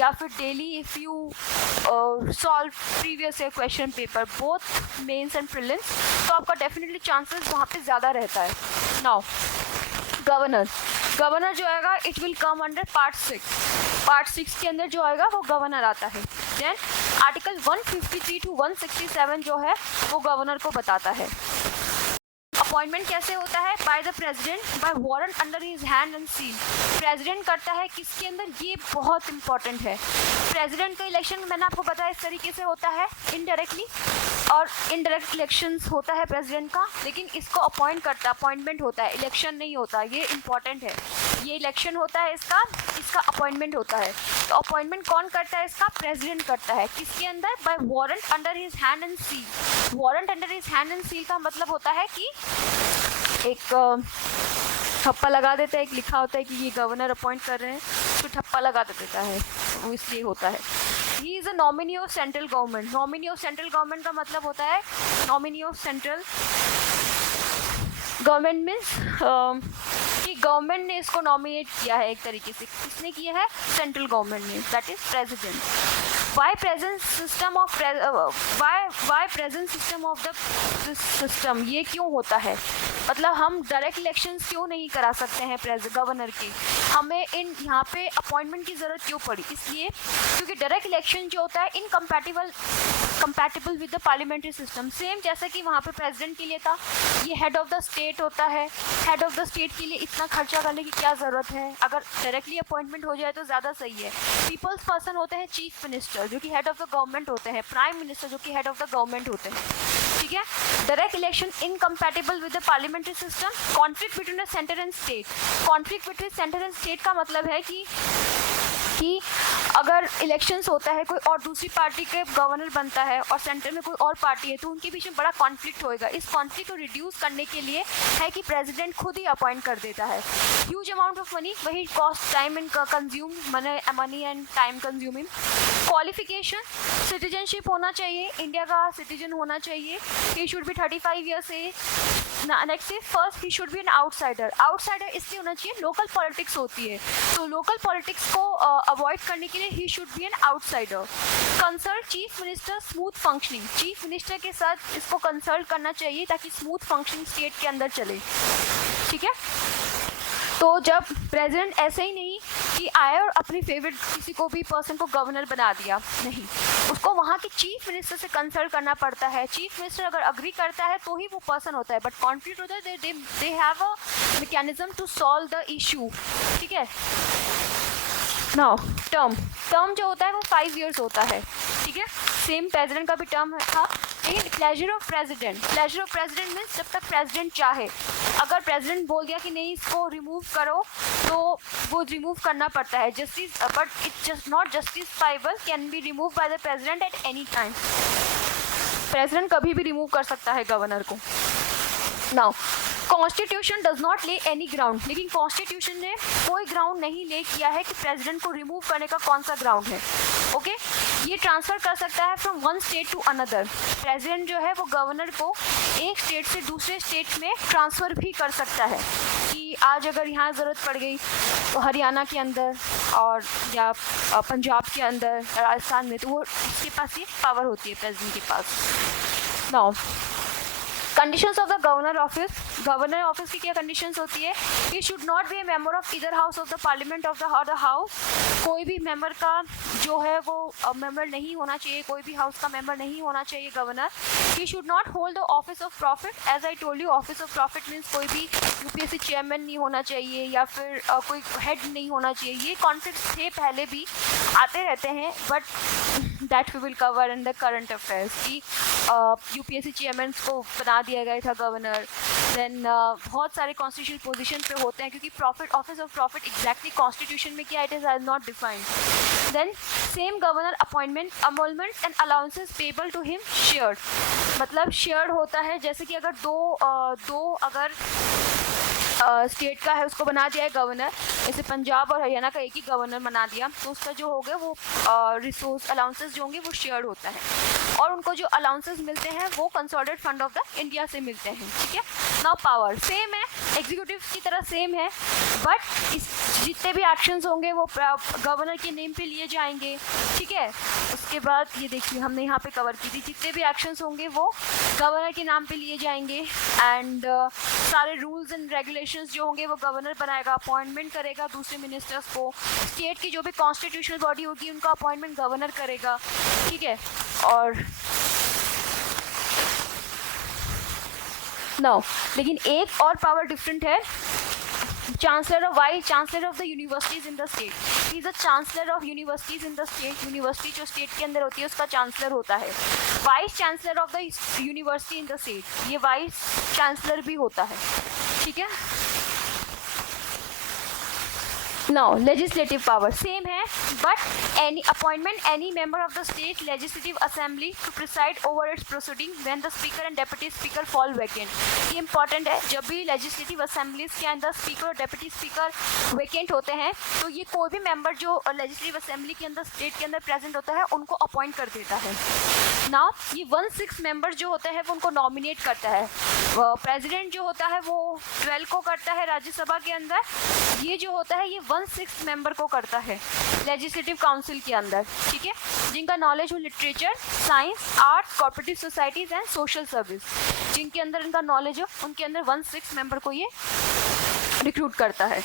या फिर daily if you solve previous year question paper both mains and prelims, तो आपका डेफिनेटली चांसेस वहाँ पे ज़्यादा रहता है। नाउ गवर्नर जो आएगा it will come under part 6। Part 6 के अंदर जो आएगा वो गवर्नर आता है। देन आर्टिकल 153 टू 167 जो है वो गवर्नर को बताता है। अपॉइंटमेंट कैसे होता है? By the president bye warrant under his hand and seal. President करता है किसके अंदर? ये बहुत इंपॉर्टेंट है। प्रेसिडेंट का इलेक्शन मैंने आपको बताया इस तरीके से होता है, इनडायरेक्टली और इनडायरेक्ट इलेक्शंस होता है प्रेसिडेंट का, लेकिन इसको अपॉइंट करता है, अपॉइंटमेंट होता है, इलेक्शन नहीं होता। ये इंपॉर्टेंट है, ये इलेक्शन होता है इसका अपॉइंटमेंट होता है। तो अपॉइंटमेंट कौन करता है? इसका प्रेसिडेंट करता है। किसके अंदर? By warrant under his hand and seal. Warrant under his hand and seal का मतलब होता है कि एक ठप्पा लगा देता है, एक लिखा होता है कि ये गवर्नर अपॉइंट कर रहे हैं, तो ठप्पा लगा देता है, वो इसलिए होता है। He is a nominee of central government. Nominee of central government का मतलब होता है, nominee of central government means कि गवर्नमेंट ने इसको नॉमिनेट किया है एक तरीके से। किसने किया है? सेंट्रल गवर्नमेंट ने, that is president. Why present system of why present system of the system, ये क्यों होता है? मतलब हम डायरेक्ट इलेक्शंस क्यों नहीं करा सकते हैं गवर्नर के? हमें इन यहाँ पे अपॉइंटमेंट की ज़रूरत क्यों पड़ी? इसलिए क्योंकि डायरेक्ट इलेक्शन जो होता है compatible with the parliamentary system. Same जैसे कि वहाँ पे प्रेसिडेंट के लिए था, ये हेड ऑफ द स्टेट होता है। हेड ऑफ द स्टेट के लिए इतना खर्चा करने की क्या ज़रूरत है? अगर डायरेक्टली अपॉइंटमेंट हो जाए तो ज़्यादा सही है। पीपल्स पर्सन होते हैं चीफ मिनिस्टर, जो कि हेड ऑफ द गवर्नमेंट होते हैं, प्राइम मिनिस्टर जो कि हेड ऑफ द गवर्नमेंट होते हैं, ठीक है। Direct election incompatible with the parliamentary system. Conflict between the centre and state. Conflict between centre and state का मतलब है कि अगर इलेक्शंस होता है, कोई और दूसरी पार्टी के गवर्नर बनता है और सेंटर में कोई और पार्टी है, तो उनके बीच में बड़ा कॉन्फ्लिक्ट होएगा। इस कॉन्फ्लिक्ट को रिड्यूस करने के लिए है कि प्रेसिडेंट खुद ही अपॉइंट कर देता है। ह्यूज अमाउंट ऑफ मनी, वही cost time and consume money and time consuming. Qualification, citizenship होना चाहिए, इंडिया का सिटीजन होना चाहिए। He should be 35 years age. Next is first he should be an outsider. Outsider इसलिए होना चाहिए, लोकल पॉलिटिक्स होती है, तो लोकल पॉलिटिक्स को अवॉइड करने के लिए ही should be an outsider. Consult chief minister smooth functioning. Chief minister के साथ इसको कंसल्ट करना चाहिए ताकि स्मूथ फंक्शनिंग स्टेट के अंदर चले, ठीक है। तो जब प्रेसिडेंट ऐसे ही नहीं कि आए और अपनी फेवरेट किसी को भी पर्सन को गवर्नर बना दिया, नहीं, उसको वहाँ के चीफ मिनिस्टर से कंसल्ट करना पड़ता है। चीफ मिनिस्टर अगर अग्री करता है तो ही वो पर्सन होता है, बट कॉन्फ्लिक्ट होता है, they have a mechanism to solve the issue, ठीक है। नाउ टर्म जो होता है वो 5 years होता है, ठीक है। सेम प्रेसिडेंट का भी टर्म था। लेकिन प्लेजर ऑफ प्रेसिडेंट मीन्स जब तक प्रेसिडेंट चाहे। अगर प्रेसिडेंट बोल दिया कि नहीं इसको रिमूव करो तो वो रिमूव करना पड़ता है। Justice but it just not justifiable can be remove by the president at any time. President कभी भी रिमूव कर सकता है गवर्नर को। नाउ कॉन्स्टिट्यूशन डज नॉट ले एनी ग्राउंड, लेकिन कॉन्स्टिट्यूशन ने कोई ग्राउंड नहीं ले किया है कि प्रेसिडेंट को रिमूव करने का कौन सा ग्राउंड है, ओके। ये ट्रांसफ़र कर सकता है from one state to another. President जो है वो गवर्नर को एक स्टेट से दूसरे स्टेट में ट्रांसफ़र भी कर सकता है कि आज अगर यहाँ ज़रूरत पड़ गई तो हरियाणा के अंदर और या पंजाब के अंदर, राजस्थान में, तो वो इसके पास ये पावर होती है प्रेसिडेंट के पास। Now conditions of the governor office की क्या कंडीशंस होती है? He should not be a member of either house of the parliament of the house, कोई भी मेंबर का जो है वो मेंबर नहीं होना चाहिए, कोई भी हाउस का मेंबर नहीं होना चाहिए governor. He should not hold the office of profit, as I told you office of profit means कोई भी यूपीएससी चेयरमैन नहीं होना चाहिए या फिर कोई हेड नहीं होना चाहिए। ये कॉन्सेप्ट थे पहले भी, आते रहते हैं, but that we will cover in the current affairs कि यूपीएससी चेयरमैन को बना दिया गया था गवर्नर। देन बहुत सारे कॉन्स्टिट्यूशनल पोजीशन पे होते हैं, क्योंकि profit office of profit exactly constitution में क्या it is not defined. Then same governor appointment emoluments and allowances payable to him shared, मतलब शेयर्ड होता है, जैसे कि अगर दो अगर स्टेट का है उसको बना दिया है गवर्नर, जैसे पंजाब और हरियाणा का एक ही गवर्नर बना दिया, तो उसका जो होगा वो रिसोर्स अलाउंसेस जो होंगे वो शेयर्ड होता है, और उनको जो अलाउंसेस मिलते हैं वो consolidated fund of the India से मिलते हैं। ठीक है, नाउ पावर सेम है, एग्जीक्यूटिव की तरह सेम है, बट इस जितने भी एक्शंस होंगे वो गवर्नर के नेम पे लिए जाएंगे। ठीक है, उसके बाद ये देखिए हमने यहाँ पे कवर की थी, जितने भी एक्शंस होंगे वो गवर्नर के नाम पे लिए जाएंगे, एंड सारे रूल्स एंड रेगुलेशंस जो होंगे वो गवर्नर बनाएगा, अपॉइंटमेंट करेगा दूसरे मिनिस्टर्स को, स्टेट की जो भी कॉन्स्टिट्यूशनल बॉडी होगी उनका अपॉइंटमेंट गवर्नर करेगा। ठीक है, और नो लेकिन एक और पावर डिफरेंट है, chancellor of vice chancellor of the universities in the state, he is a chancellor of universities in the state, university जो स्टेट के अंदर होती है उसका चांसलर होता है। Vice chancellor of the university in the state, ये वाइस चांसलर भी होता है। ठीक है, नाउ लेजिस्लेटिव पावर सेम है, but any appointment any member of the state legislative assembly to preside over it's proceeding when the speaker and deputy speaker fall vacant. ये important है, जब भी लेजिस्लेटिव असेंबलीज के अंदर स्पीकर और deputy speaker vacant होते हैं तो ये कोई भी मेंबर जो लेजिस्लेटिव असेंबली के अंदर स्टेट के अंदर प्रेजेंट होता है उनको अपॉइंट कर देता है। नाउ ये 1/6 मेंबर जो होता है वो उनको नॉमिनेट करता है, प्रेसिडेंट जो होता है वो 12 को करता है राज्यसभा के अंदर, ये जो होता है ये 1/6 मेंबर को करता है लेजिस्लेटिव काउंसिल के अंदर। ठीक है, जिनका नॉलेज हो literature, science, arts, cooperative societies and social service, जिनके अंदर इनका नॉलेज हो उनके अंदर 1/6 मेंबर को ये रिक्रूट करता है।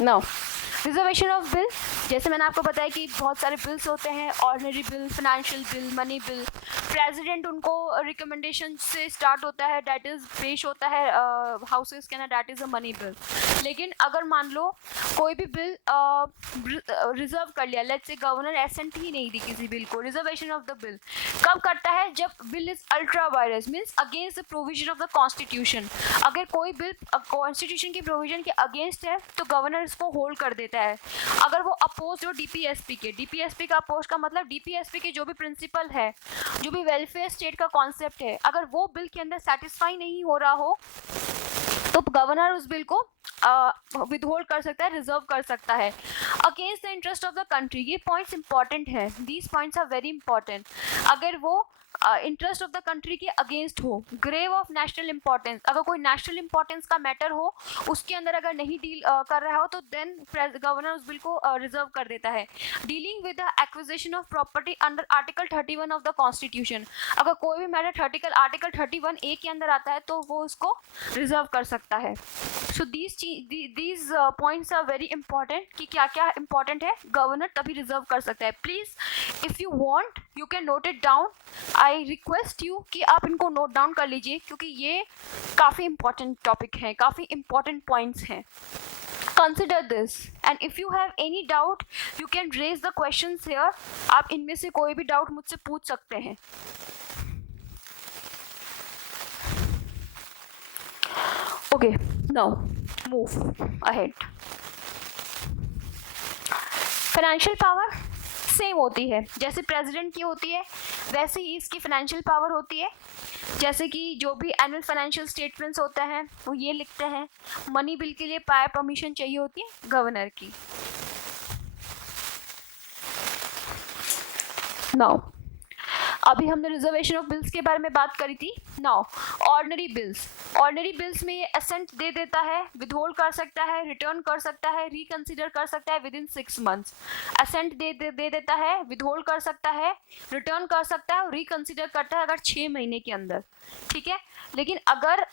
नाउ रिजर्वेशन ऑफ बिल, जैसे मैंने आपको बताया कि बहुत सारे बिल्स होते हैं, ordinary bill, financial bill, money bill. President उनको रिकमेंडेशन से स्टार्ट होता है, दैट इज पेश होता है हाउसेस के अंदर, that is a money bill. लेकिन अगर मान लो कोई भी बिल रिजर्व कर लिया, लेट्स से गवर्नर एसेंट ही नहीं दी किसी बिल को, रिजर्वेशन ऑफ द बिल कब करता है? जब bill is ultra vires means against the provision of the constitution. अगर कोई बिल कॉन्स्टिट्यूशन की प्रोविजन के अगेंस्ट है तो गवर्नर इसको होल्ड कर देता है। अगर वो अपोज हो डीपीएसपी के, डीपीएसपी का अपोज का मतलब डीपीएसपी के जो भी प्रिंसिपल है, जो भी वेलफेयर स्टेट का कॉन्सेप्ट है, अगर वो बिल के अंदर सेटिस्फाई नहीं हो रहा हो तो गवर्नर उस बिल को विदहोल्ड कर सकता है, रिजर्व कर सकता है। Against the interest of the country, ये पॉइंट्स इंपॉर्टेंट है, these points are very important. अगर वो इंटरेस्ट ऑफ द कंट्री के अगेंस्ट हो, ग्रेव ऑफ नेशनल इंपॉर्टेंस, अगर कोई नेशनल इंपॉर्टेंस का मैटर हो उसके अंदर अगर नहीं डील कर रहा हो तो देन गवर्नर उस बिल को रिजर्व कर देता है। Dealing with the acquisition of property under article 31 of the constitution, अगर कोई भी मैटर आर्टिकल 31A के अंदर आता है तो वो उसको रिजर्व कर सकता है। So these points are very important कि क्या क्या इंपॉर्टेंट है, गवर्नर तभी रिजर्व कर सकता है। Please if you want you can note it down, I request you कि आप इनको नोट डाउन कर लीजिए, क्योंकि ये काफ़ी इंपॉर्टेंट टॉपिक है, काफ़ी इंपॉर्टेंट पॉइंट्स हैं। Consider this and if you have any doubt you can raise the questions here, आप इनमें से कोई भी डाउट मुझसे पूछ सकते हैं। Okay, now move ahead. Financial power same होती है, जैसे प्रेसिडेंट की होती है वैसे ही इसकी फाइनेंशियल पावर होती है। जैसे कि जो भी एनुअल फाइनेंशियल स्टेटमेंट्स होता है वो ये लिखते हैं, मनी बिल के लिए प्रायर परमिशन चाहिए होती है गवर्नर की। नाउ अभी हमने रिजर्वेशन ऑफ बिल्स के बारे में बात करी थी. नाउ ऑर्डिनरी बिल्स में ये असेंट दे देता है, विदहोल्ड कर सकता है, रिटर्न कर सकता है, रिकंसिडर कर सकता है विद इन 6 मंथ्स. असेंट दे देता है, विदहोल्ड कर सकता है, रिटर्न कर सकता है और रिकंसिडर करता है अगर 6 महीने के अंदर. ठीक है, लेकिन अगर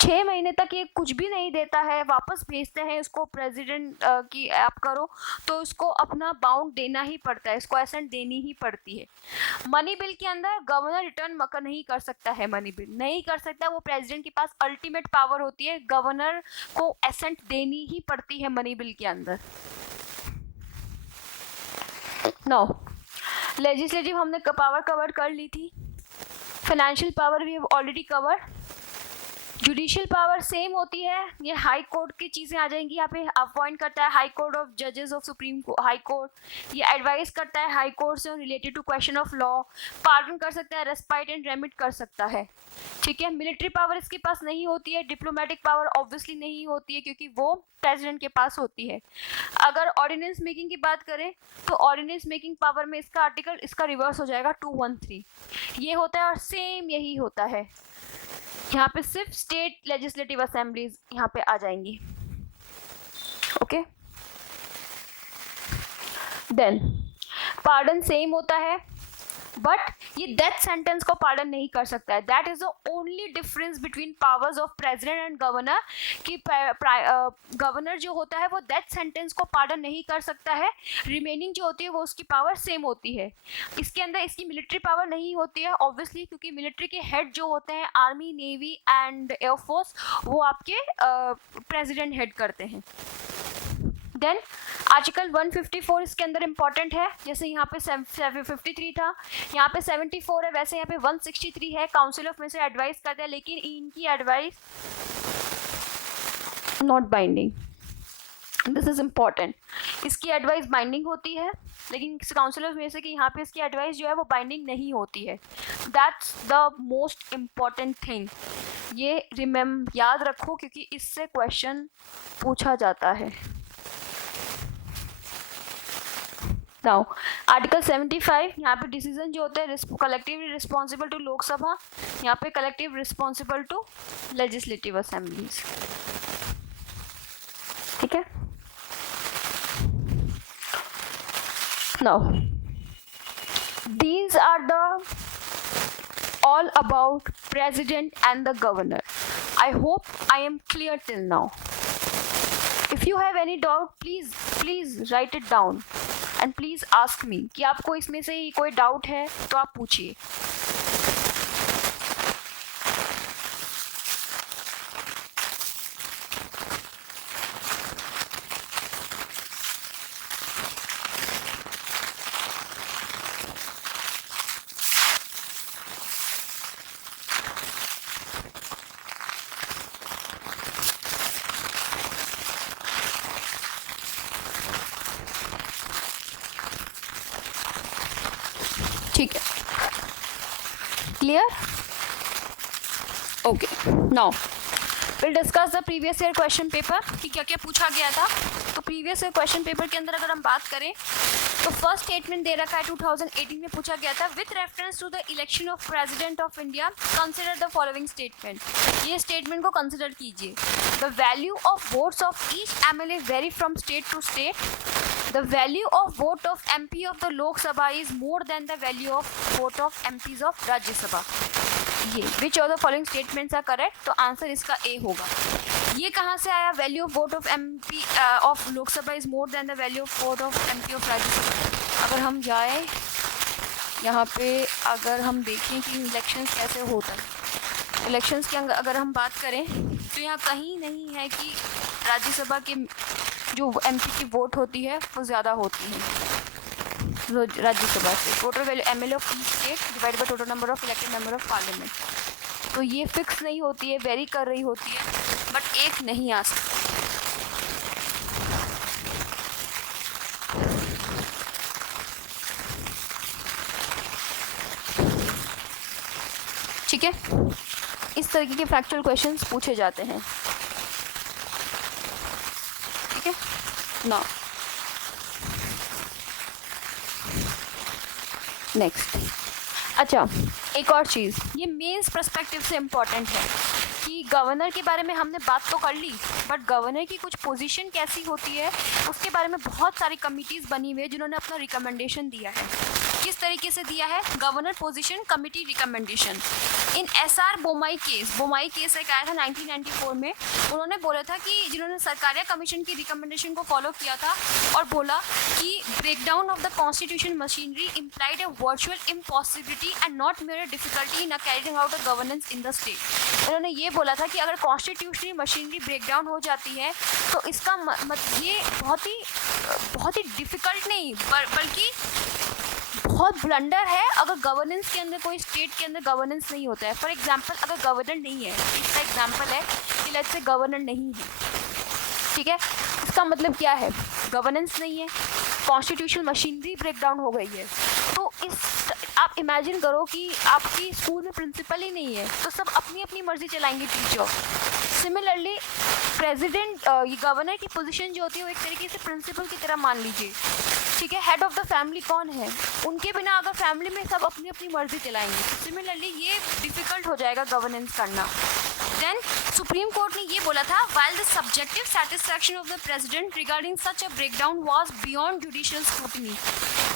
6 महीने तक ये कुछ भी नहीं देता है, वापस भेजते हैं इसको प्रेसिडेंट की ऐप करो, तो इसको अपना बाउंड देना ही पड़ता है, इसको एसेंट देनी ही पड़ती है. मनी बिल के अंदर गवर्नर रिटर्न नहीं कर सकता है, मनी बिल नहीं कर सकता, वो प्रेसिडेंट के पास अल्टीमेट पावर होती है, गवर्नर को एसेंट देनी ही पड़ती है मनी बिल के अंदर. नाउ लेजिस्लेटिव हमने पावर कवर कर ली थी, financial power we have already cover. Judicial power same होती है, ये हाई कोर्ट की चीज़ें आ जाएंगी. यहाँ पे अपॉइंट करता है हाई कोर्ट ऑफ जजेस ऑफ सुप्रीम हाई कोर्ट, ये एडवाइस करता है हाई कोर्ट से related to question of law, pardon कर सकता है, रेस्पाइट एंड रेमिट कर सकता है. ठीक है, मिलिट्री पावर इसके पास नहीं होती है, डिप्लोमेटिक पावर ऑब्वियसली नहीं होती है क्योंकि वो प्रेसिडेंट के पास होती है. अगर ऑर्डिनेंस मेकिंग की बात करें तो ऑर्डिनेंस मेकिंग पावर में इसका आर्टिकल इसका रिवर्स हो जाएगा 213, ये होता है और सेम यही होता है. यहाँ पे सिर्फ स्टेट लेजिस्लेटिव असेंबलीज यहाँ पे आ जाएंगी. ओके, देन पार्डन सेम होता है, बट ये डेथ सेंटेंस को पार्डन नहीं कर सकता है. That is the only difference between powers of president and governor, कि गवर्नर जो होता है वो डेथ सेंटेंस को पार्डन नहीं कर सकता है, रिमेनिंग जो होती है वो उसकी पावर सेम होती है. इसके अंदर इसकी मिलिट्री पावर नहीं होती है ऑब्वियसली, क्योंकि मिलिट्री के हेड जो होते हैं आर्मी, नेवी एंड एयरफोर्स, वो आपके प्रेसिडेंट हेड करते हैं. देन आर्टिकल 154 इसके अंदर इंपॉर्टेंट है, जैसे यहाँ पे 53 था, यहाँ पे 74 है, वैसे यहाँ पे 163 है. काउंसिल ऑफ मिनिस्टर एडवाइस करते हैं, लेकिन इनकी advice not binding. This is important, इसकी एडवाइस बाइंडिंग होती है, लेकिन काउंसिल ऑफ मिनिस्टर की यहाँ पे इसकी एडवाइस जो है वो बाइंडिंग नहीं होती है. That's the most important thing, ये याद रखो क्योंकि इससे क्वेश्चन पूछा जाता है. नाउ आर्टिकल 75, यहाँ पे डिसीजन जो होता है कलेक्टिवली रिस्पॉन्सिबल टू लोकसभा, यहाँ पे collective responsible to legislative assemblies. ठीक है, now these are the all about president and the governor. I hope I am clear till now. If you have any doubt, please write it down and please ask me कि आपको इसमें से कोई doubt है तो आप पूछिए. ठीक है, clear? Okay, now will discuss the previous year question paper कि क्या क्या पूछा गया था. तो प्रीवियस ईयर क्वेश्चन पेपर के अंदर अगर हम बात करें तो फर्स्ट स्टेटमेंट दे रखा है 2018 में पूछा गया था, with reference to the election of president of India consider the following statement. ये स्टेटमेंट को कंसिडर कीजिए. The value of votes of each MLA vary from state to state. The value of vote of MP of the Lok Sabha is more than the value of vote of MPs of Rajya Sabha. ये which of the following statements are correct? तो answer इसका A होगा. ये कहाँ से आया? Value of vote of MP of लोक सभा is more than the value of vote of MP of राज्य सभा. अगर हम जाए यहाँ पे, अगर हम देखें कि इलेक्शंस कैसे होता है, इलेक्शंस की अगर हम बात करें तो यहाँ कहीं नहीं है कि राज्यसभा के जो MP की वोट होती है वो ज़्यादा होती है राज्यसभा से. Total value MLA of each state divide by total number of elected member of parliament. तो ये फिक्स नहीं होती है, वेरी कर रही होती है, बट एक नहीं आ सकती. ठीक है, इस तरीके के फैक्चुअल क्वेश्चंस पूछे जाते हैं. ठीक है, नाउ नेक्स्ट अच्छा, एक और चीज़, ये मेंस पर्सपेक्टिव से इम्पॉर्टेंट है कि गवर्नर के बारे में हमने बात तो कर ली, बट गवर्नर की कुछ पोजीशन कैसी होती है उसके बारे में बहुत सारी कमिटीज़ बनी हुई है जिन्होंने अपना रिकमेंडेशन दिया है। किस तरीके से दिया है? Governor position committee recommendation. In SR Bommai case एक आया था 1994 में। उन्होंने बोला था कि जिन्होंने सरकारिया कमीशन की रिकमेंडेशन को फॉलो किया था और बोला कि breakdown of the constitution machinery implied A virtual impossibility and not mayor difficulty in carrying out the governance in the state. उन्होंने ये बोला था कि अगर कॉन्स्टिट्यूशनल मशीनरी ब्रेकडाउन हो जाती है तो इसका ये बहुत ही डिफिकल्ट नहीं बल्कि बहुत ब्लंडर है अगर गवर्नेंस के अंदर, कोई स्टेट के अंदर गवर्नेंस नहीं होता है। फॉर एग्जांपल, अगर गवर्नर नहीं है, इसका एग्जांपल है कि लेट्स से गवर्नर नहीं है, ठीक है, इसका मतलब क्या है? गवर्नेंस नहीं है, कॉन्स्टिट्यूशनल मशीनरी ब्रेकडाउन हो गई है। तो आप इमेजिन करो कि आपकी स्कूल में प्रिंसिपल ही नहीं है तो सब अपनी अपनी मर्जी चलाएंगे टीचर। सिमिलरली प्रेसिडेंट, ये गवर्नर की पोजीशन जो होती है वो एक तरीके से प्रिंसिपल की तरह मान लीजिए, ठीक है। हेड ऑफ द फैमिली कौन है? उनके बिना अगर फैमिली में सब अपनी अपनी मर्जी चलाएंगे, सिमिलरली ये डिफिकल्ट हो जाएगा गवर्नेंस करना। देन सुप्रीम कोर्ट ने ये बोला था, while the subjective satisfaction of the president regarding such a breakdown was beyond judicial scrutiny,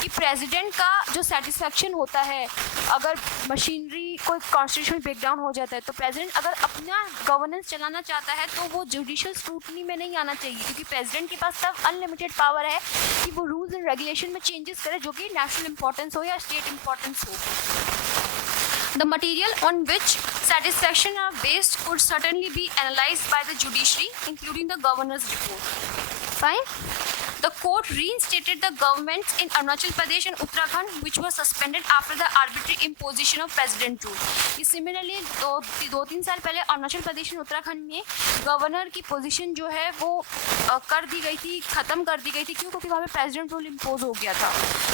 कि प्रेसिडेंट का जो सेटिस्फैक्शन होता है अगर मशीनरी कोई कॉन्स्टिट्यूशनल ब्रेकडाउन हो जाता है तो प्रेसिडेंट अगर अपना गवर्नेंस चलाना चाहता है तो वो जुडिशियल स्क्रूटनी में नहीं आना चाहिए, क्योंकि प्रेसिडेंट के पास तब अनलिमिटेड पावर है कि वो रूल्स एंड रेगुलेशन में चेंजेस करे जो कि नेशनल इंपॉर्टेंस हो या स्टेट इंपॉर्टेंस हो। The material on which satisfaction are based could certainly be analyzed by the judiciary, including the governor's report. Fine. The court reinstated the governments in Arunachal Pradesh and Uttarakhand, which were suspended after the arbitrary imposition of president rule. Similarly, दो तीन साल पहले अरुणाचल प्रदेश और उत्तराखंड में governor की position जो है वो कर दी गई थी, ख़त्म कर दी गई थी। क्यों? क्योंकि वहाँ पे प्रेसिडेंट रूल इम्पोज हो गया था।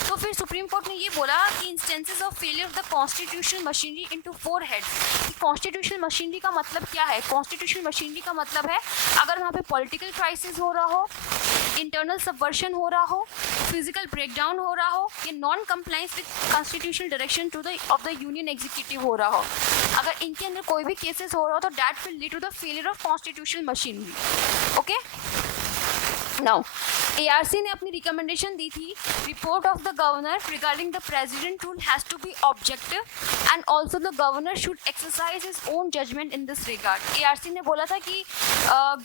तो फिर सुप्रीम कोर्ट ने ये बोला कि instances of failure of the constitutional machinery into 4 heads. Constitutional machinery का मतलब क्या है? कॉन्स्टिट्यूशनल मशीनरी का मतलब है अगर वहाँ पे पॉलिटिकल क्राइसिस हो रहा हो, इंटरनल सबवर्शन हो रहा हो, फिजिकल ब्रेकडाउन हो रहा हो, या non compliance with constitutional direction of the union executive हो रहा हो, अगर इनके अंदर कोई भी केसेस हो रहा हो तो that will lead to the failure of constitutional machinery. Okay, now ARC ने अपनी रिकमेंडेशन दी थी, report of the governor regarding the president rule has to be objective and also the governor should exercise his own judgment in this regard. ARC ने बोला था कि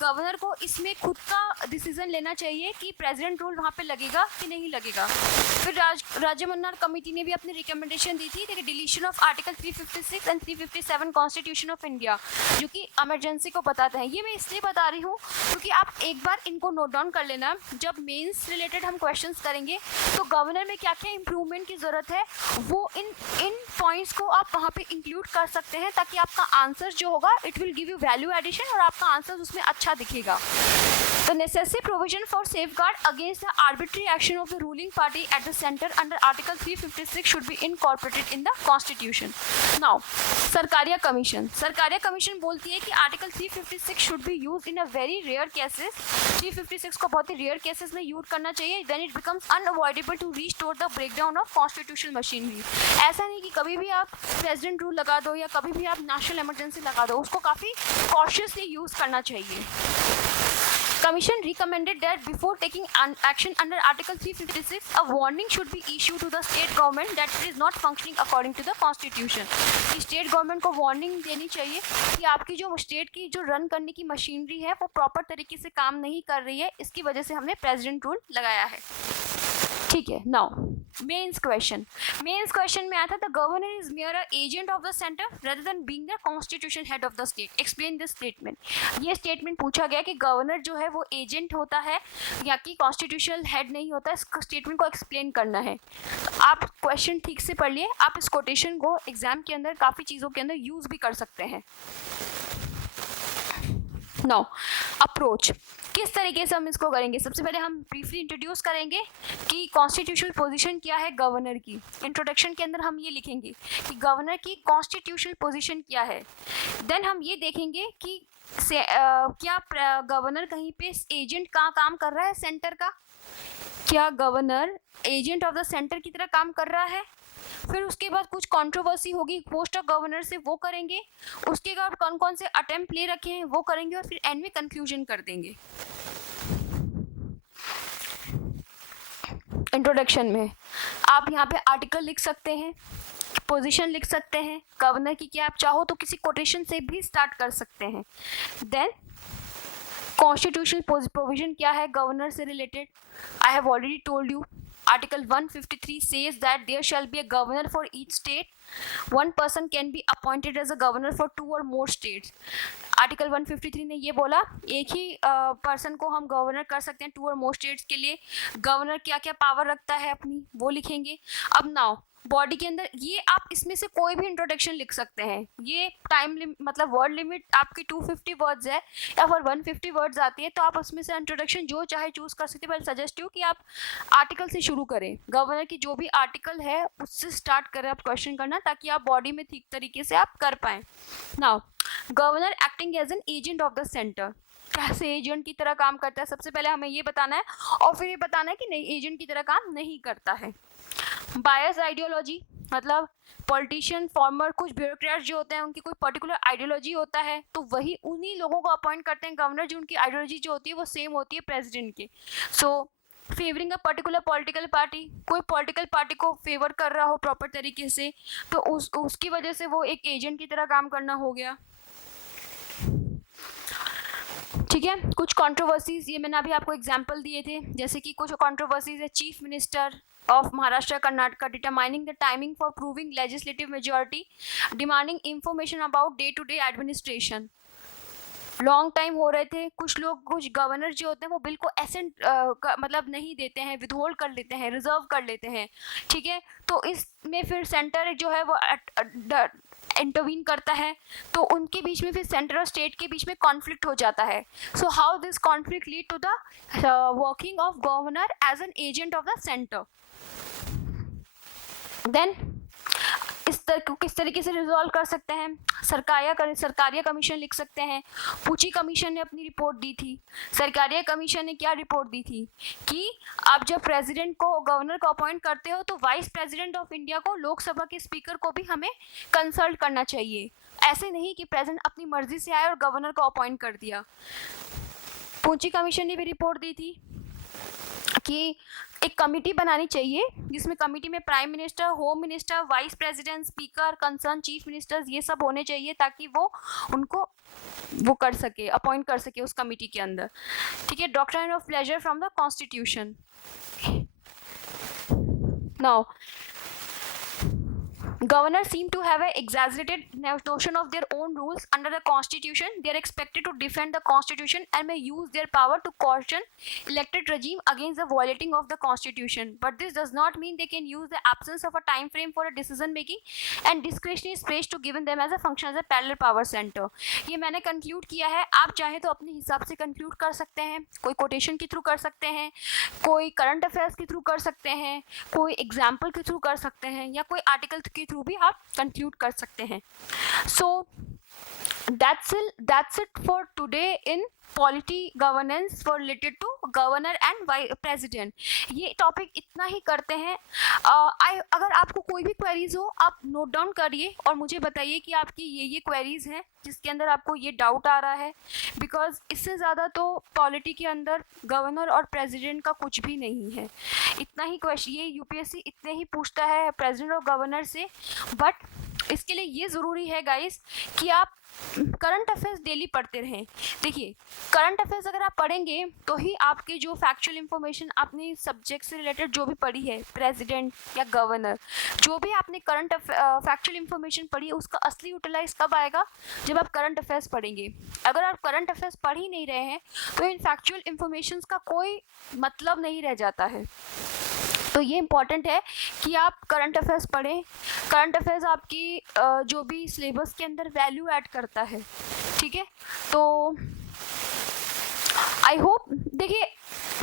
governor को इसमें खुद का डिसीजन लेना चाहिए कि प्रेसिडेंट रूल वहाँ पे लगेगा कि नहीं लगेगा। फिर राज्य मन्नार कमेटी ने भी अपनी रिकमेंडेशन दी थी कि deletion of article 356 and 357 constitution of India, जो कि इमरजेंसी को बताते हैं। ये मैं इसलिए बता रही हूँ क्योंकि आप एक बार इनको नोट डाउन कर लेना, जब मेंस रिलेटेड हम क्वेश्चंस करेंगे तो गवर्नर में क्या क्या इंप्रूवमेंट की ज़रूरत है वो इन पॉइंट्स को आप वहाँ पे इंक्लूड कर सकते हैं, ताकि आपका आंसर जो होगा it will give you value addition और आपका आंसर उसमें अच्छा दिखेगा। The necessary provision for safeguard against the arbitrary action of the ruling party at the center under Article 356 should be incorporated in the Constitution. Now, Sarkaria commission बोलती है कि Article 356 should be used in a very rare cases. 356 को बहुत ही rare cases में use करना चाहिए, then it becomes unavoidable to restore the breakdown of constitutional machinery. ऐसा नहीं कि कभी भी आप प्रेसिडेंट रूल लगा दो या कभी भी आप नेशनल इमरजेंसी लगा दो, उसको काफ़ी कॉशियसली यूज करना चाहिए। Commission recommended that before taking action under Article 356, a warning should be issued to the state government that it is not functioning according to the Constitution. State government को warning देनी चाहिए कि आपकी जो state की जो रन करने की मशीनरी है वो प्रॉपर तरीके से काम नहीं कर रही है, इसकी वजह से हमने प्रेसिडेंट रूल लगाया है। ठीक है, नाउ मेंस क्वेश्चन में आया था the governor is mayor a agent of the centre rather than being the constitution head of the state, explain this statement. ये स्टेटमेंट पूछा गया कि गवर्नर जो है वो एजेंट होता है या कि कॉन्स्टिट्यूशनल हेड नहीं होता, इस स्टेटमेंट को एक्सप्लेन करना है। तो आप क्वेश्चन ठीक से पढ़ लिए, आप इस कोटेशन को एग्जाम के अंदर काफ़ी चीज़ों के अंदर यूज़ भी कर सकते हैं। नाउ अप्रोच किस तरीके से हम इसको करेंगे, सबसे पहले हम ब्रीफली इंट्रोड्यूस करेंगे कि कॉन्स्टिट्यूशनल पोजीशन क्या है गवर्नर की। इंट्रोडक्शन के अंदर हम ये लिखेंगे कि गवर्नर की कॉन्स्टिट्यूशनल पोजीशन क्या है। देन हम ये देखेंगे कि क्या गवर्नर कहीं पे एजेंट का काम कर रहा है सेंटर का, क्या governor agent of the centre की तरह काम कर रहा है, फिर उसके बाद कुछ कंट्रोवर्सी होगी पोस्ट ऑफ गवर्नर से, वो करेंगे। उसके बाद कौन कौन से अटेम्प्ट ले रखे हैं वो करेंगे, और फिर एंड में कंक्लूजन कर देंगे। इंट्रोडक्शन में आप यहाँ पे आर्टिकल लिख सकते हैं, पोजीशन लिख सकते हैं गवर्नर की, क्या आप चाहो तो किसी कोटेशन से भी स्टार्ट कर सकते हैं। देन कॉन्स्टिट्यूशनल प्रोविजन क्या है गवर्नर से related, I have already told you. Article 153 says that there shall be a governor for each state. One person can be appointed as a governor for 2 or more states. Article 153 ने ये बोला एक ही person को हम governor कर सकते हैं 2 और मोर स्टेट्स के लिए। गवर्नर क्या क्या पावर रखता है अपनी वो लिखेंगे। अब नाउ बॉडी के अंदर ये आप इसमें से कोई भी इंट्रोडक्शन लिख सकते हैं। ये मतलब वर्ड लिमिट आपकी 250 वर्ड्स है या फिर 150 वर्ड्स आती है, तो आप उसमें से इंट्रोडक्शन जो चाहे चूज कर सकते हैं। बट सजेस्ट यू कि आप आर्टिकल से शुरू करें, गवर्नर की जो भी आर्टिकल है उससे स्टार्ट करें आप क्वेश्चन करना, ताकि आप बॉडी में ठीक तरीके से आप कर पाएँ। Now governor acting as an agent of the centre, कैसे एजेंट की तरह काम करता है सबसे पहले हमें ये बताना है, और फिर ये बताना है कि नहीं एजेंट की तरह काम नहीं करता है। बायस आइडियोलॉजी मतलब पॉलिटिशियन फॉर्मर कुछ ब्यूरोक्रेट्स जो होते हैं उनकी कोई पर्टिकुलर आइडियोलॉजी होता है, तो वही उन्हीं लोगों को अपॉइंट करते हैं गवर्नर जो उनकी आइडियोलॉजी जो होती है वो सेम होती है प्रेसिडेंट के। So favouring a particular political party, कोई पॉलिटिकल पार्टी को फेवर कर रहा हो प्रॉपर तरीके से, तो उसकी वजह से वो एक एजेंट की तरह काम करना हो गया। ठीक है, कुछ कंट्रोवर्सीज ये मैंने अभी आपको एग्जांपल दिए थे, जैसे कि कुछ कंट्रोवर्सीज है chief minister of Maharashtra Karnataka determining the timing for proving legislative majority, demanding information about day to day administration। Long time हो रहे थे, कुछ लोग कुछ गवर्नर जो होते हैं वो बिल को एसेंट मतलब नहीं देते हैं, विथहोल्ड कर लेते हैं, रिजर्व कर लेते हैं। ठीक है, तो इसमें फिर सेंटर जो है वो इंटरवीन करता है, तो उनके बीच में फिर सेंटर और स्टेट के बीच में कॉन्फ्लिक्ट हो जाता है। So how this conflict lead to the working of governor as an agent of the centre. Then किस तरीके से रिजॉल्व कर सकते हैं, सरकारिया कमीशन लिख सकते हैं। पूची कमीशन ने अपनी रिपोर्ट दी थी। सरकारिया कमीशन ने क्या रिपोर्ट दी थी कि आप जब प्रेसिडेंट को गवर्नर को अपॉइंट करते हो तो वाइस प्रेसिडेंट ऑफ इंडिया को लोकसभा के स्पीकर को भी हमें कंसल्ट करना चाहिए, ऐसे नहीं कि प्रेसिडेंट अपनी मर्जी से आए और गवर्नर को अपॉइंट कर दिया। पूची कमीशन ने भी रिपोर्ट दी थी कि एक कमिटी बनानी चाहिए जिसमें कमिटी में prime minister, home minister, vice president, speaker, concern chief ministers ये सब होने चाहिए, ताकि वो उनको वो कर सके, अपॉइंट कर सके उस कमिटी के अंदर। ठीक है, doctrine of pleasure from the constitution. Now governors seem to have an exaggerated notion of their own rules under the constitution. They are expected to defend the constitution and may use their power to caution elected regime against the violating of the constitution, but this does not mean they can use the absence of a time frame for a decision making and discretionary space to given them as a function as a parallel power center। ये मैंने conclude किया है, आप चाहे तो अपने हिसाब से कंक्लूड कर सकते हैं, कोई कोटेशन के थ्रू कर सकते हैं, कोई करंट अफेयर्स के थ्रू कर सकते हैं, कोई एग्जाम्पल के थ्रू कर सकते हैं, या कोई आर्टिकल के थ्रू भी आप कंक्लूड कर सकते हैं। So that's it for today in polity governance for related to governor and president. ये टॉपिक इतना ही करते हैं। अगर आपको कोई भी क्वेरीज हो आप नोट डाउन करिए और मुझे बताइए कि आपकी ये क्वेरीज हैं जिसके अंदर आपको ये डाउट आ रहा है, बिकॉज इससे ज़्यादा तो पॉलिटी के अंदर गवर्नर और प्रेसिडेंट का कुछ भी नहीं है। इतना ही क्वेश्चन ये यूपीएससी इतने ही पूछता है प्रेसिडेंट और गवर्नर से, बट इसके लिए ये ज़रूरी है गाइस कि आप करंट अफेयर्स डेली पढ़ते रहें। देखिए करंट अफेयर्स अगर आप पढ़ेंगे तो ही आपके जो फैक्चुअल इन्फॉर्मेशन आपने सब्जेक्ट से रिलेटेड जो भी पढ़ी है, प्रेसिडेंट या गवर्नर, जो भी आपने करंट फैक्चुअल इन्फॉर्मेशन पढ़ी है उसका असली यूटिलाइज कब आएगा, जब आप करंट अफेयर्स पढ़ेंगे। अगर आप करंट अफेयर्स पढ़ ही नहीं रहे हैं तो इन फैक्चुअल इन्फॉर्मेशन का कोई मतलब नहीं रह जाता है। तो ये इम्पॉर्टेंट है कि आप करंट अफेयर्स पढ़ें। करंट अफेयर्स आपकी जो भी सिलेबस के अंदर वैल्यू ऐड करता है, ठीक है। तो आई होप, देखिए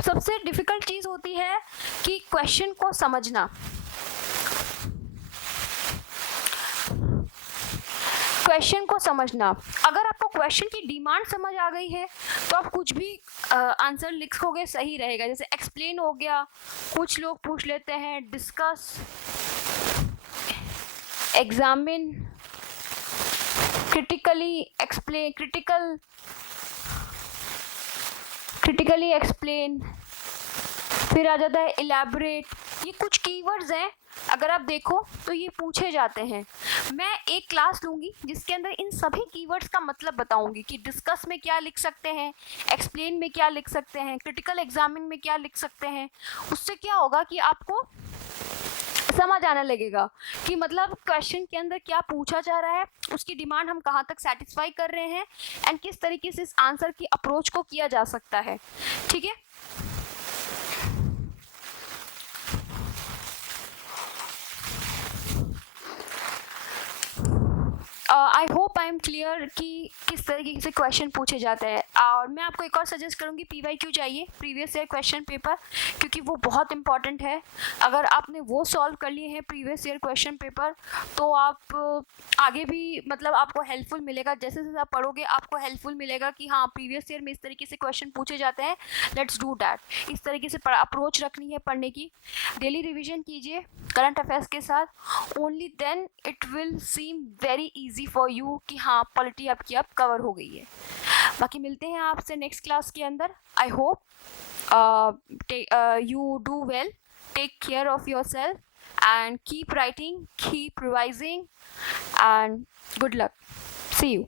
सबसे डिफ़िकल्ट चीज़ होती है कि क्वेश्चन को समझना। क्वेश्चन को समझना, अगर आपको क्वेश्चन की डिमांड समझ आ गई है तो आप कुछ भी आंसर लिखोगे सही रहेगा। जैसे एक्सप्लेन हो गया, कुछ लोग पूछ लेते हैं डिस्कस, एग्जामिन, critically explain, फिर आ जाता है elaborate। ये कुछ कीवर्ड्स हैं, अगर आप देखो तो ये पूछे जाते हैं। मैं एक क्लास लूँगी जिसके अंदर इन सभी कीवर्ड्स का मतलब बताऊँगी कि डिस्कस में क्या लिख सकते हैं, एक्सप्लेन में क्या लिख सकते हैं, क्रिटिकल एग्जामिन में क्या लिख सकते हैं। उससे क्या होगा कि आपको समझ आने लगेगा कि मतलब क्वेश्चन के अंदर क्या पूछा जा रहा है, उसकी डिमांड हम कहाँ तक सेटिस्फाई कर रहे हैं एंड किस तरीके से इस आंसर की अप्रोच को किया जा सकता है। ठीक है, I hope I am clear कि किस तरीके से क्वेश्चन पूछे जाते हैं। और मैं आपको एक और सजेस्ट करूँगी, PYQ चाहिए, प्रीवियस ईयर क्वेश्चन पेपर, क्योंकि वो बहुत इंपॉर्टेंट है। अगर आपने वो सॉल्व कर लिए हैं प्रीवियस ईयर क्वेश्चन पेपर, तो आप आगे भी मतलब आपको हेल्पफुल मिलेगा। जैसे जैसे आप पढ़ोगे आपको हेल्पफुल मिलेगा कि हाँ प्रीवियस ईयर में इस तरीके से क्वेश्चन पूछे जाते हैं, लेट्स डू दैट। इस तरीके से अप्रोच रखनी है पढ़ने की। डेली रिविजन कीजिए करंट अफेयर्स के साथ, only then it will seem very easy for you कि हाँ पॉलिटी आपकी अब कवर हो गई है। बाकी मिलते हैं आपसे नेक्स्ट क्लास के अंदर। I hope you do well, take care of yourself and keep writing, keep revising, and good luck. See you.